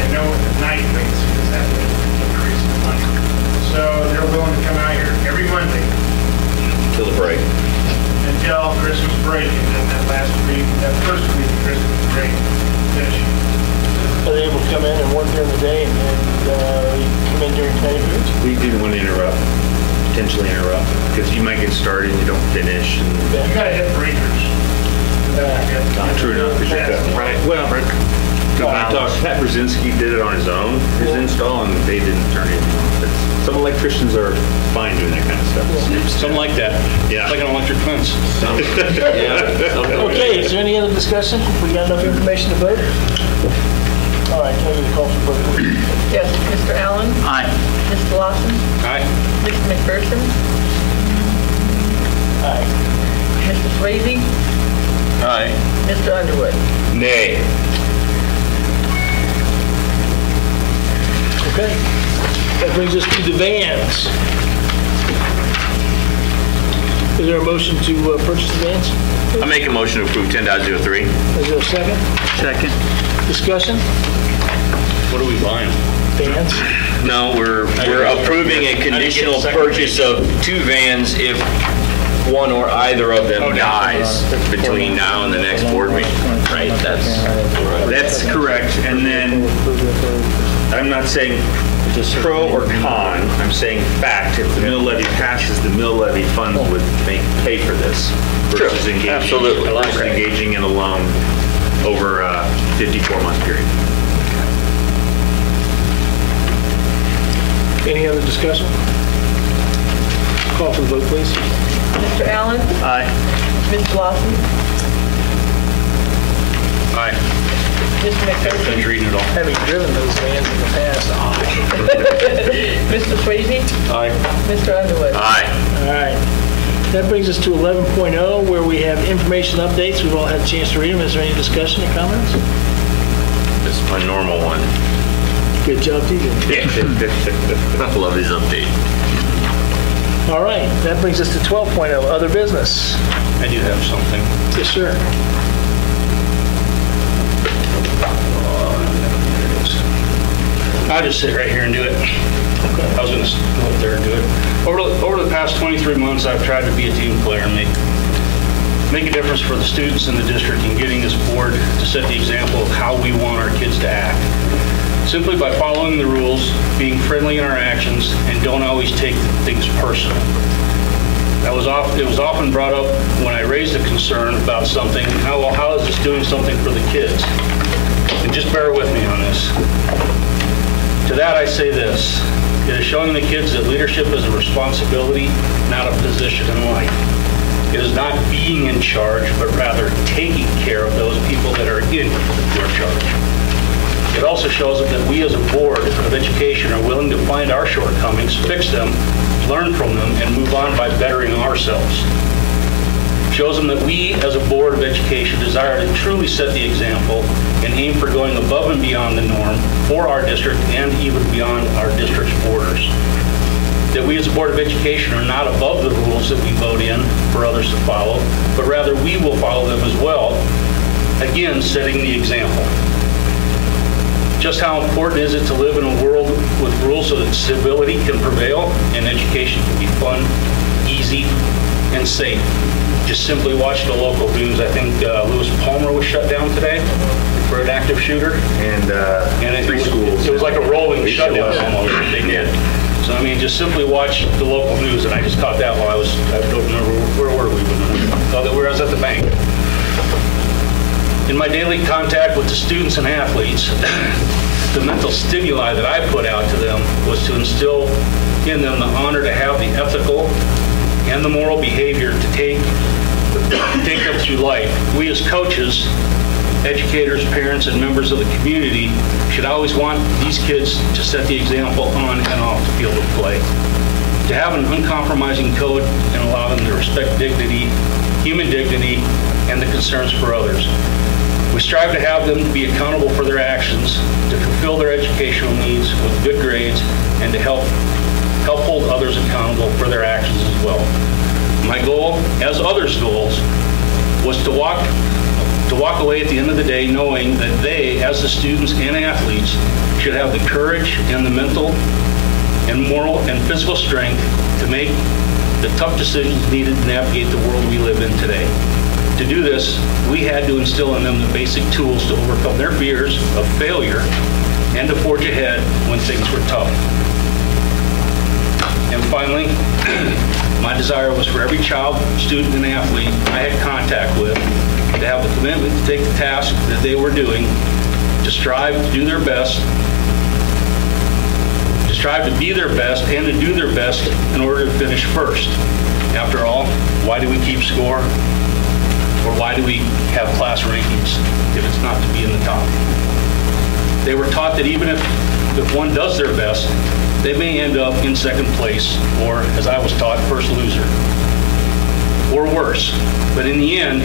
and no night rates, because that would increase the money. So they're willing to come out here every Monday Till the break. until Christmas break, and then that first week of Christmas break, finish. Are they able to come in and work during the day and come in during committee periods? We didn't want to potentially interrupt, because you might get started, you don't finish. And You gotta hit breakers. True enough, because you've got, right, well, I talked, Pat Brzezinski did it on his own, his install, and they didn't turn it on. But some electricians are fine doing that kind of stuff. Something like that. Yeah. Like an electric fence. Okay, is there any other discussion? We got enough information to vote? All right, can I get a call for vote, please? Yes, Mr. Allen? Aye. Mr. Lawson? Aye. Mr. McPherson? Aye. Mr. Swayze? Aye. Mr. Underwood? Nay. Okay. That brings us to the vans. Is there a motion to purchase the vans? I make a motion to approve 10.03. Is there a second? Second. Discussion? What are we buying? Vans? No, we're approving a conditional purchase of 2 vans if one or either of them dies between now and the next board meeting, right? That's correct. And then, I'm not saying pro or con, I'm saying fact. If the mill levy passes, the mill levy funds would pay for this versus engaging in a loan over a 54-month period. Any other discussion? Call for the vote, please. Mr. Allen? Aye. Mr. Lawson? Aye. Mr. McPherson? Finish reading it all. Having driven those vans in the past, aye. Mr. Swayze? Aye. Mr. Underwood? Aye. All right. That brings us to 11.0, where we have information updates. We've all had a chance to read them. Is there any discussion or comments? This is my normal one. Good job, TJ. I love his update. All right. That brings us to 12.0, other business. I do have something. Yes, sir. I'll just sit right here and do it. I was going to go up there and do it. Over the past 23 months, I've tried to be a team player and make a difference for the students in the district in getting this board to set the example of how we want our kids to act. Simply by following the rules, being friendly in our actions, and don't always take things personal. It was often brought up when I raised a concern about something, how is this doing something for the kids? And just bear with me on this. To that I say this, it is showing the kids that leadership is a responsibility, not a position in life. It is not being in charge, but rather taking care of those people that are in your charge. It also shows them that we as a board of education are willing to find our shortcomings, fix them, learn from them, and move on by bettering ourselves. It shows them that we as a board of education desire to truly set the example and aim for going above and beyond the norm for our district and even beyond our district's borders. That we as a board of education are not above the rules that we vote in for others to follow, but rather we will follow them as well, again, setting the example. Just how important is it to live in a world with rules so that civility can prevail and education can be fun, easy, and safe? Just simply watch the local news. I think Lewis Palmer was shut down today for an active shooter. And 3 schools. It was like a rolling shutdown almost that they did. So, I mean, just simply watch the local news, and I just caught that while I don't remember, where were we? I was at the bank. In my daily contact with the students and athletes, the mental stimuli that I put out to them was to instill in them the honor to have the ethical and the moral behavior to take them through life. We as coaches, educators, parents, and members of the community should always want these kids to set the example on and off the field of play. To have an uncompromising code and allow them to respect dignity, human dignity, and the concerns for others. We strive to have them be accountable for their actions, to fulfill their educational needs with good grades, and to help hold others accountable for their actions as well. My goal, as others' goals, was to walk away at the end of the day knowing that they, as the students and athletes, should have the courage and the mental and moral and physical strength to make the tough decisions needed to navigate the world we live in today. To do this, we had to instill in them the basic tools to overcome their fears of failure and to forge ahead when things were tough. And finally, my desire was for every child, student, and athlete I had contact with to have the commitment to take the task that they were doing, to strive to do their best, to strive to be their best, and to do their best in order to finish first. After all, why do we keep score? Or why do we have class rankings if it's not to be in the top? They were taught that even if one does their best, they may end up in second place, or, as I was taught, first loser. or worse. But in the end,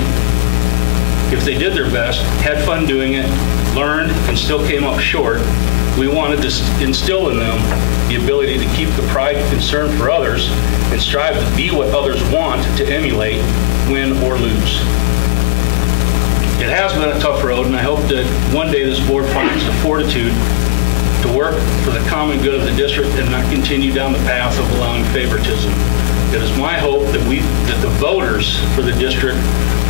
if they did their best, had fun doing it, learned, and still came up short, we wanted to instill in them the ability to keep the pride and concern for others and strive to be what others want to emulate, win or lose. It has been a tough road, and I hope that one day this board finds the fortitude to work for the common good of the district and not continue down the path of allowing favoritism. It is my hope that the voters for the district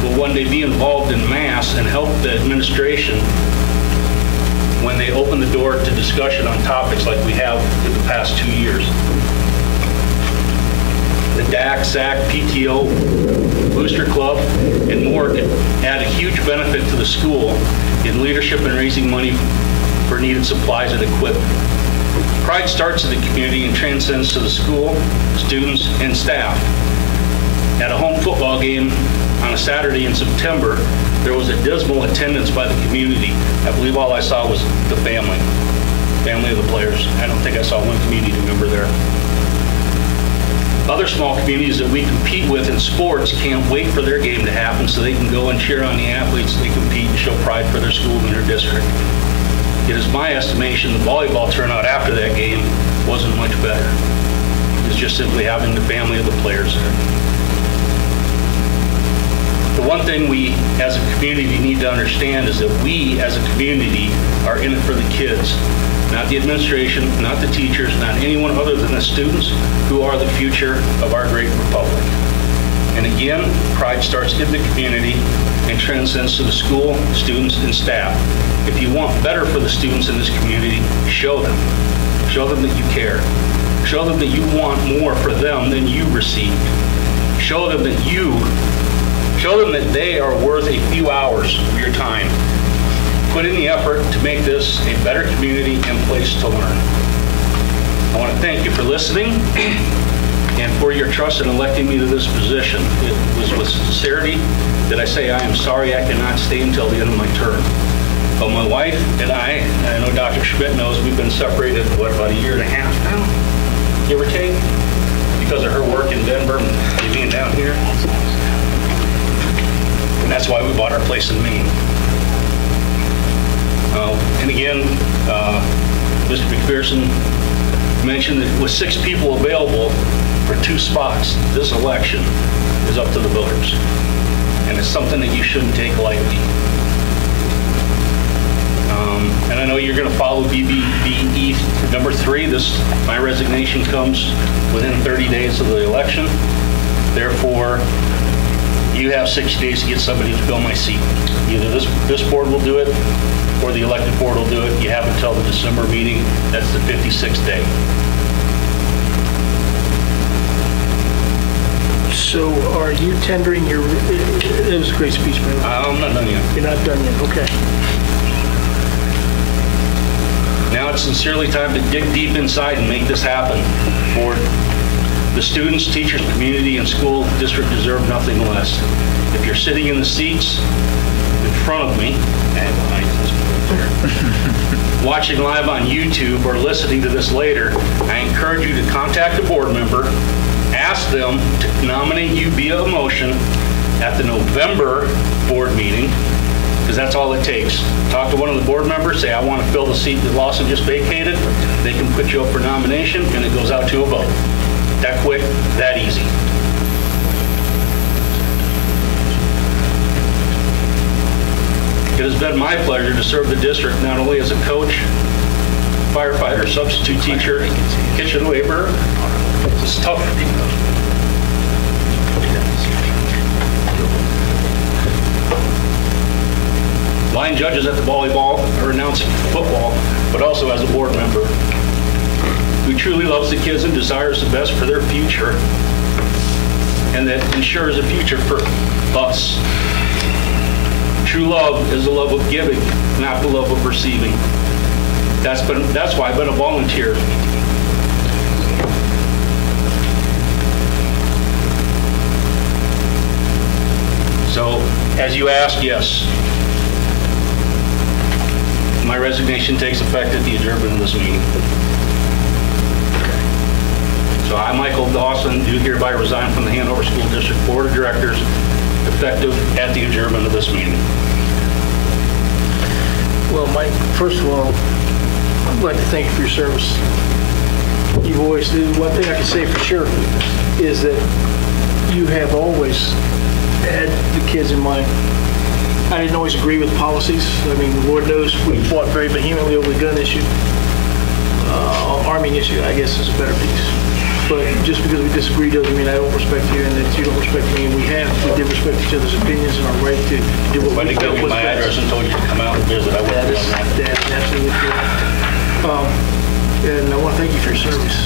will one day be involved in mass and help the administration when they open the door to discussion on topics like we have in the past 2 years. The DAC, SAC, PTO, Booster Club, and more can add a huge benefit to the school in leadership and raising money for needed supplies and equipment. Pride starts in the community and transcends to the school, students, and staff. At a home football game on a Saturday in September, there was a dismal attendance by the community. I believe all I saw was the family of the players. I don't think I saw one community member there. Other small communities that we compete with in sports can't wait for their game to happen so they can go and cheer on the athletes they compete and show pride for their school and their district. It is my estimation the volleyball turnout after that game wasn't much better. It's just simply having the family of the players there. The one thing we as a community need to understand is that we as a community are in it for the kids, not the administration, not the teachers, not anyone other than the students who are the future of our great republic. And again, pride starts in the community and transcends to the school, students, and staff. If you want better for the students in this community, show them. Show them that you care. Show them that you want more for them than you received. Show them that they are worth a few hours of your time. Put in the effort to make this a better community and place to learn. I want to thank you for listening and for your trust in electing me to this position. It was with sincerity that I say I am sorry I cannot stay until the end of my term. But my wife and I know Dr. Schmidt knows, we've been separated, about a year and a half now, give or take, because of her work in Denver and being down here. And that's why we bought our place in Maine. And again, Mr. McPherson mentioned that with 6 people available for 2 spots, this election is up to the voters. And it's something that you shouldn't take lightly. And I know you're going to follow BBBE number 3. My resignation comes within 30 days of the election. Therefore, you have 60 days to get somebody to fill my seat. Either this board will do it or the elected board will do it. You have until the December meeting. That's the 56th day. So are you tendering your, it was a great speech, by the way. I'm not done yet. You're not done yet, okay. Now it's sincerely time to dig deep inside and make this happen. For the students, teachers, community, and school district deserve nothing less. If you're sitting in the seats in front of me, watching live on YouTube or listening to this later, I encourage you to contact a board member, ask them to nominate you via a motion at the November board meeting, because that's all it takes. Talk to one of the board members, say, I want to fill the seat that Lawson just vacated. They can put you up for nomination, and it goes out to a vote. That quick, that easy. It has been my pleasure to serve the district not only as a coach, firefighter, substitute teacher, kitchen laborer. It's tough. Line judges at the volleyball or announcing football, but also as a board member who truly loves the kids and desires the best for their future, and that ensures a future for us. True love is the love of giving, not the love of receiving. That's why I've been a volunteer. So, as you asked, yes, my resignation takes effect at the adjournment of this meeting. So I, Michael Dawson, do hereby resign from the Hanover School District Board of Directors effective at the adjournment of this meeting. Well, Mike, first of all, I'd like to thank you for your service. You've always, one thing I can say for sure is that you have always had the kids in mind. I didn't always agree with policies. I mean, the Lord knows we fought very vehemently over the gun issue. Arming issue, I guess, is a better piece. But just because we disagree doesn't mean I don't respect you and that you don't respect me. And we did respect each other's opinions and our right to do what we felt was my best. address and told you to come out and visit, I wouldn't have done that. That's absolutely correct. And I want to thank you for your service.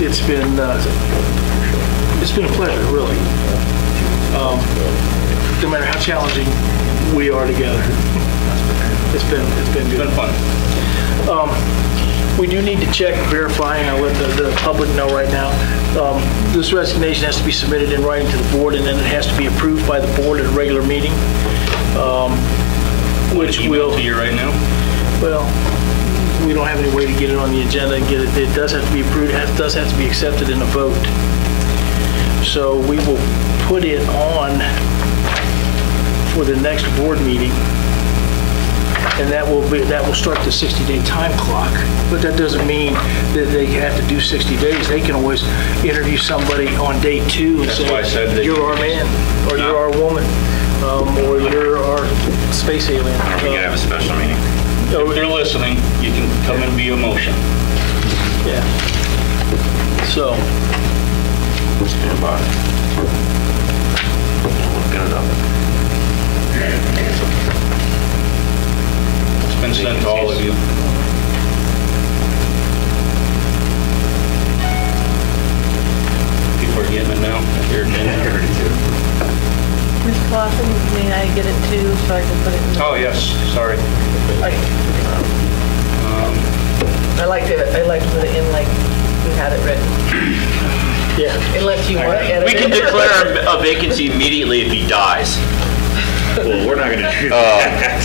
It's been a pleasure, really. No matter how challenging we are together, it's been good. It's been fun. We do need to check and verify, and I'll let the public know right now. This resignation has to be submitted in writing to the board, and then it has to be approved by the board at a regular meeting. Which will to you right now. Well, we don't have any way to get it on the agenda and get it. It does have to be approved. It does have to be accepted in a vote. So we will put it on for the next board meeting, and that will start the 60-day time clock. But that doesn't mean that they have to do 60 days. They can always interview somebody on day 2 and That's why I said say, that "You're our man," or "You're our woman," or "You're our space alien." We can have a special meeting. If they're listening, you can come in via motion. Yeah. So. Stand by. Looking it up. It's been sent to all of you. People are getting it now. Here, Ms. Clausen, may I get it too, so I can put it in the... Oh, yes, sorry. I like to put it in like we had it written. Yeah. Unless you want to edit We can it. declare a vacancy immediately if he dies. Well, we're not going to do that.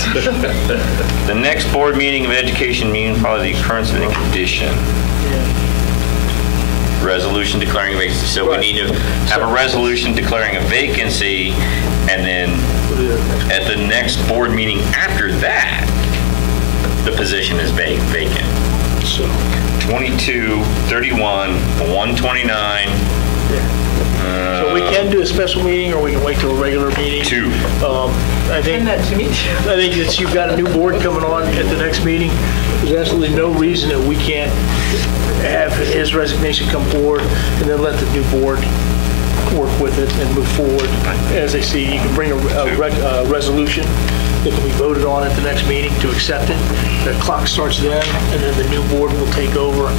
The next board meeting of education meeting follow the occurrence of the condition. Resolution declaring a vacancy. So we need to have a resolution declaring a vacancy, and then at the next board meeting after that, the position is vacant. So 22, 31, 129. So we can do a special meeting, or we can wait till a regular meeting. 2. I think Send that to me. I think that you've got a new board coming on at the next meeting. There's absolutely no reason that we can't have his resignation come forward and then let the new board work with it and move forward. As they see, you can bring a resolution that can be voted on at the next meeting to accept it. The clock starts then, and then the new board will take over.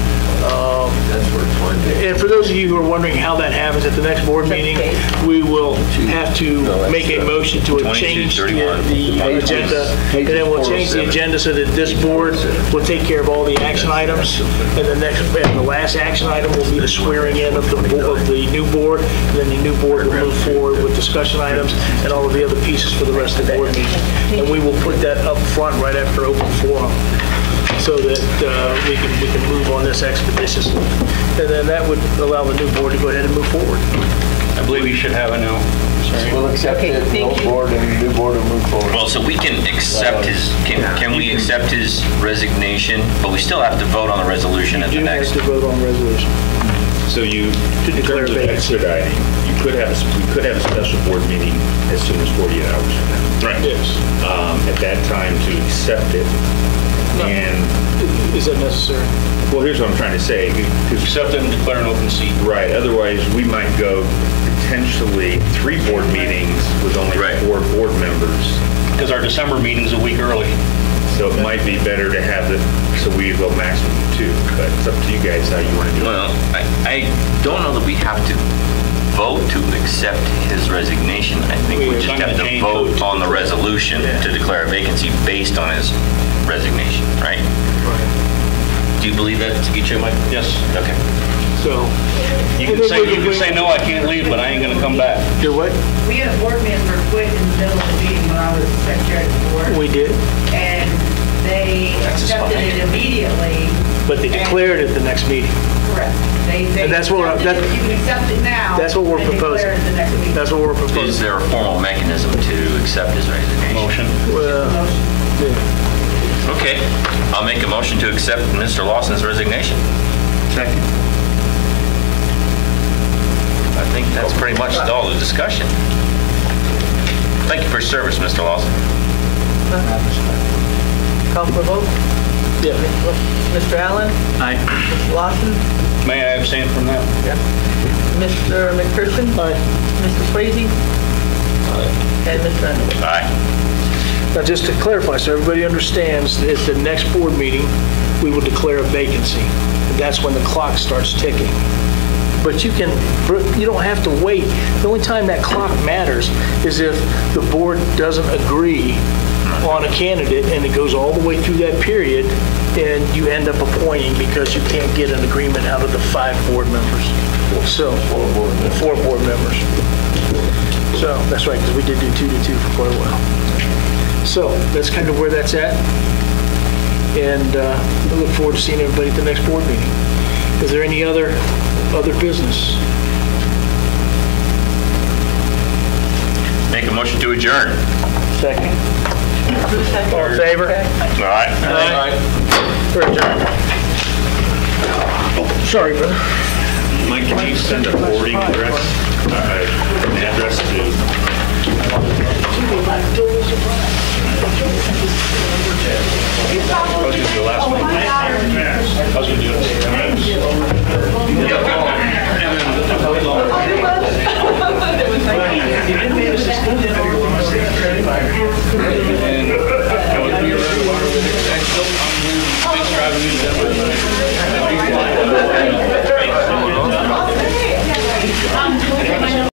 And for those of you who are wondering how that happens at the next board meeting, we will have to make a motion to 22, change the 31. agenda, and then we'll change the agenda so that this board will take care of all the action items, and the last action item will be the swearing in of the new board, and then the new board will move forward with discussion items and all of the other pieces for the rest of the board meeting. And we will put that up front right after open forum, so that we can move on this expeditiously. And then that would allow the new board to go ahead and move forward. I believe you should have it now. Sorry. We'll accept Okay, it, the thank old you. board, and the new board will move forward. Well, so we can accept his, can we accept his resignation, but we still have to vote on the resolution at the You do have next. to vote on the resolution. So you, To in declare terms of vacancy. expediting, we could have a special board meeting as soon as 48 hours from now. Right. Yes. At that time to accept it. And, Is that necessary? well, here's what I'm trying to say. Because Accept it and declare an open seat. right, otherwise we might go potentially 3 board meetings with only Right. 4 board members. Because our December meeting's a week early. So it might be better to have it, so we go maximum 2, but it's up to you guys how you want to do it. Well, I don't know that we have to vote to accept his resignation. I think we just have to vote on the resolution to declare a vacancy based on his resignation, right? Do you believe that to be true, Mike? Yes. Okay. So. You can say, no, I can't leave, but I ain't gonna come back. Do what? We had a board member quit in the middle of the meeting when I was secretary of the board, We did. and they accepted it immediately but they declare it at the next meeting. Correct. And that's what You can accept it now. That's what we're and declare proposing. it the next meeting. That's what we're Is proposing. there a formal mechanism to accept his resignation? Motion. Well, yeah. Okay, I'll make a motion to accept Mr. Lawson's resignation. Second. I think that's pretty much all the discussion. Thank you for your service, Mr. Lawson. Call for vote. Yeah. Mr. Allen? Aye. Mr. Lawson? May I abstain from that? Mr. McPherson? Aye. Mr. Swayze? And Mr. Underwood? Aye. Now, just to clarify, so everybody understands, at the next board meeting, we will declare a vacancy. And that's when the clock starts ticking. But you don't have to wait. The only time that clock matters is if the board doesn't agree on a candidate and it goes all the way through that period and you end up appointing because you can't get an agreement out of the 5 board members. So, 4 board members. So, that's right, because we did do 2 to 2 for quite a while. So, that's kind of where that's at. And I look forward to seeing everybody at the next board meeting. Is there any other business? Make a motion to adjourn. Second. Who's second? All in favor? All right. Aye. We're adjourned. Sorry, brother. Mike, can you send a forwarding address, an address to the last one?